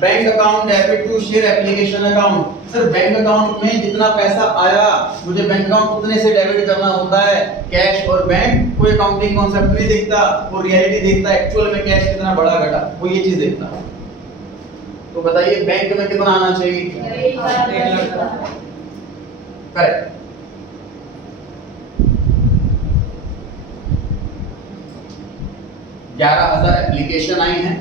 Bank account debit to share application account. Sir bank account में जितना पैसा आया मुझे बैंक अकाउंट उतने से डेबिट करना होता है। कैश और बैंक कोई अकाउंटिंग कॉन्सेप्ट नहीं देखता, वो रियलिटी देखता है, एक्चुअल में कैश कितना बढ़ा घटा वो ये चीज देखता है। तो बताइए बैंक में कितना आना चाहिए? करेक्ट। 11,000 एप्लीकेशन आई हैं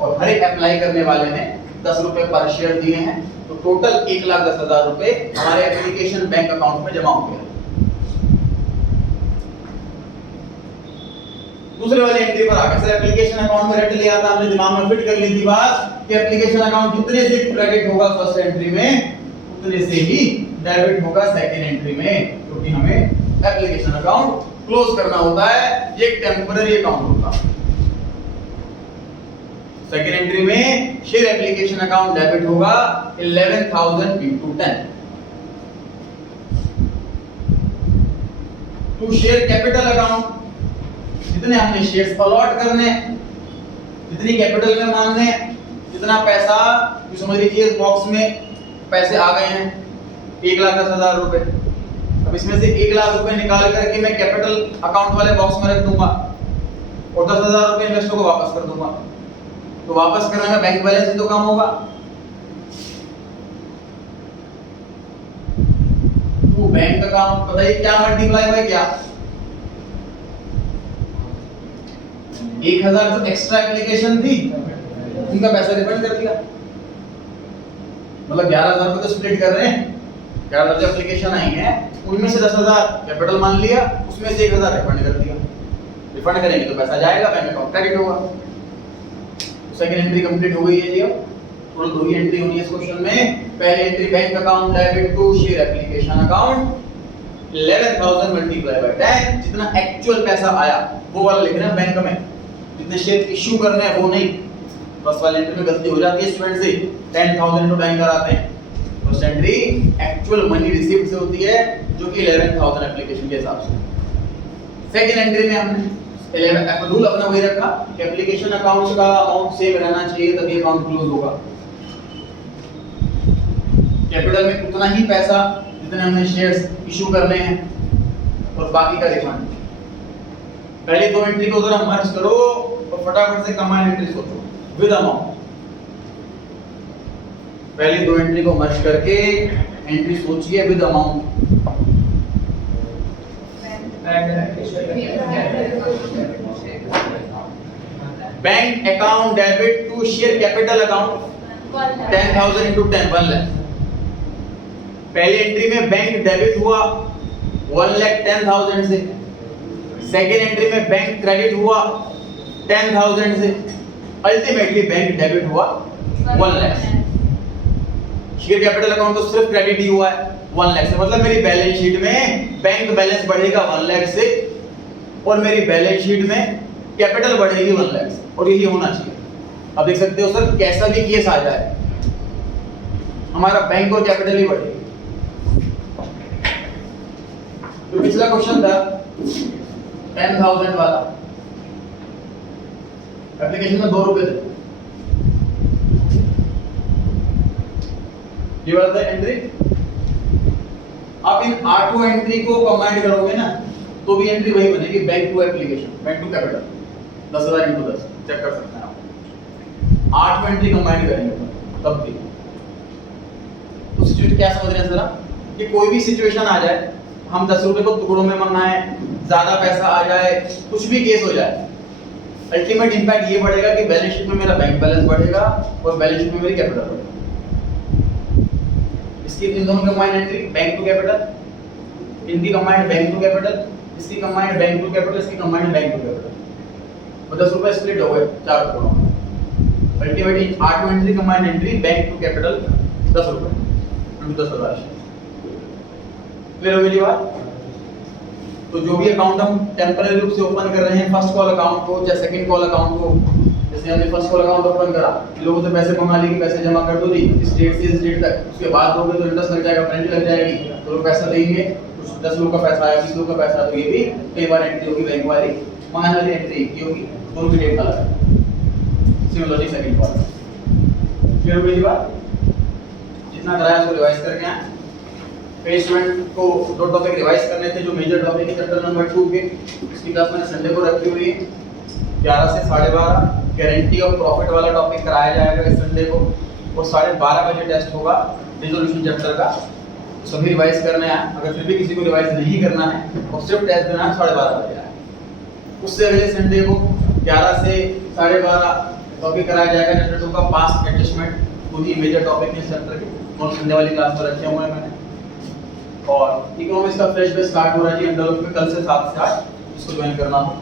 और हर एक अप्लाई करने वाले ने 10 रुपए पर शेयर दिए हैं, तो टोटल 1,10,000 रुपए हमारे एप्लीकेशन बैंक अकाउंट में जमा हो गया। दूसरे वाली एंट्री पर आकर सर एप्लीकेशन अकाउंट में रट लिया था, हमने दिमाग में फिट कर ली थी बात कि एप्लीकेशन अकाउंट जितने से क्रेडिट होगा फर्स्ट एंट्री में उतने से ही डेबिट होगा सेकंड एंट्री में, क्योंकि हमें एप्लीकेशन अकाउंट क्लोज करना होता है, ये एक टेम्पररी अकाउंट होता है। सेकेंड एंट्री में शेयर एप्लीकेशन अकाउंट डेबिट होगा 11,000 into 10 to share capital account. जितने हमने शेयर्स अलॉट करने, जितनी कैपिटल में मानने, जितना पैसा समझ लीजिए इस बॉक्स में पैसे आ गए हैं 1,10,000 रुपए। अब इसमें से 1,00,000 रुपए निकाल करके मैं कैपिटल अकाउंट वाले बॉक्स में रख दूंगा और 10,000 रुपए इन्वेस्टर को वापस कर दूंगा। तो वापस करने में बैंक बैलेंस ही तो कम होगा। तो बैंक अकाउंट बताइए क्या मल्टीप्लाई बाय क्या? 1,000 जो एक्स्ट्रा एप्लीकेशन थी उनका पैसा रिफंड कर दिया, मतलब 11,000 को तो स्प्लिट कर रहे हैं। 11,000 जो एप्लीकेशन आई है उनमें से 10,000 कैपिटल मान लिया, उसमें से 1,000 रिफंड कर दिया। रिफंड करेंगे तो पैसा जाएगा, बैंक अकाउंट क्रेडिट होगा। सेकंड एंट्री कंप्लीट हो गई है जी। अब टोटल 2 ही एंट्री होनी है इस क्वेश्चन में। पहली entry bank account debit to share application account 11,000 multiply by 10, जितना एक्चुअल पैसा आया वो वाला लिखना है बैंक में, जितने शेयर इशू करने हैं वो नहीं। फर्स्ट वाली एंट्री में गलती हो जाती है स्टूडेंट से, 10,000 इनटू बैंक कराते हैं। First entry actual money received से होती है जो कि 11,000 एप्लीकेशन के हिसाब से। सेकंड एंट्री में हमने 11 रूल अपना वही रखा कि एप्लीकेशन अकाउंट का अमाउंट सेम रहना चाहिए तभी अकाउंट क्लोज होगा। कैपिटल में उतना ही पैसा जितने हमने शेयर्स इशू करने हैं और बाकी का रिफंड। पहले दो एंट्री को जरा मर्ज करो और फटाफट से कमांड एंट्री सोचो विद अमाउंट। पहले दो एंट्री को मर्ज करके एंट्री सोचिए with amount. Bank account debit to share capital account 10,000 into 10 1 lakh. पहली एंट्री में बैंक डेबिट हुआ 1,10,000 से। सेकेंड एंट्री में बैंक क्रेडिट हुआ 10,000 से। अल्टीमेटली बैंक डेबिट हुआ 1 लाख। शेयर कैपिटल अकाउंट तो सिर्फ क्रेडिट ही हुआ है 1 लाख से, मतलब मेरी बैलेंस शीट में बैंक बैलेंस बढ़ेगा 1 लाख से और मेरी बैलेंस शीट में कैपिटल बढ़ेगी 1 लाख से, और यही होना चाहिए। अब देख सकते हो सर, कैसा भी केस आ जाए हमारा बैंक और कैपिटल ही बढ़ेगी। तो पिछला क्वेश्चन था 10,000 वाला, एप्लीकेशन में 2 रुपए थे, ये वाला था एंट्री। आप इन 8 एंट्री को कंबाइन करोगे ना तो भी एंट्री वही बनेगी, bank to application, bank to capital 10,000 into 10 cheque कर सकते हैं आप। 8 एंट्री कंबाइन करेंगे तब भी। तो सिचुएशन क्या समझ रहे हैं जरा, कि कोई भी सिचुएशन आ जाए, हम 10 रुपए को टुकड़ों में मंगाएं, ज्यादा पैसा आ जाए, कुछ भी केस हो जाए, अल्टीमेट इंपैक्ट ये बढ़ेगा कि बैलेंस शीट में मेरा बैंक बैलेंस बढ़ेगा और बैलेंस शीट में मेरी कैपिटल बढ़ेगा। इसकी इन दोनों combined entry bank to capital, इनकी कंबाइंड बैंक टू कैपिटल, इसकी कंबाइंड बैंक टू कैपिटल, इसकी कंबाइंड बैंक टू कैपिटल। और 10 रुपए स्प्लिट हो गए 4 टुकड़ों में। Ultimately 8 entry combined entry bank to capital 10 रुपए into 10,000। क्लियर हो गई बात? तो जो भी अकाउंट हम टेम्पररी रूप से ओपन कर रहे हैं, फर्स्ट कॉल अकाउंट को या सेकंड कॉल अकाउंट को, जैसे हमने फर्स्ट कॉल अकाउंट ओपन करा, लोगों से पैसे मंगा लिए कि पैसे जमा कर दो जी, इस डेट से इस डेट तक, उसके बाद दोगे तो इंटरेस्ट लग जाएगा, पेनल्टी लग जाएगी, तो लोग पैसा देंगे, कुछ 10 लोग का पैसा आया, 20 लोग का पैसा, तो ये भी कई बार एंट्री होगी बैंक वाली, मंगाने वाली एंट्री की होगी, दोनों की डेट अलग है। Similarly second call. क्लियर हो गई बात? जितना कराया उसको रिवाइज करके आए। कई स्टूडेंट को 2 टॉपिक रिवाइज करने थे जो मेजर टॉपिक है चैप्टर नंबर 2 के, उसकी क्लास मैंने संडे को रखी हुई है 11 से 12:30। गारंटी ऑफ प्रॉफिट वाला टॉपिक कराया जाएगा इस संडे को, और 12:30 बजे टेस्ट होगा रिजोल्यूशन चैप्टर का। सभी रिवाइज करने आए, अगर फिर भी किसी को रिवाइज नहीं करना है और सिर्फ टेस्ट देना है 12:30 बजे आए। उससे अगले संडे को 11 से 12:30 टॉपिक कराया जाएगा चैप्टर 2 का पास्ट एडजस्टमेंट, तो ही मेजर टॉपिक है इस चैप्टर के, और संडे वाली क्लास पर रखे हुए हैं मैंने। और इकोनॉमिक्स का फ्रेश बैच स्टार्ट हो रहा है जी अंडर में कल से 7 से 8, इसको ज्वाइन करना हो।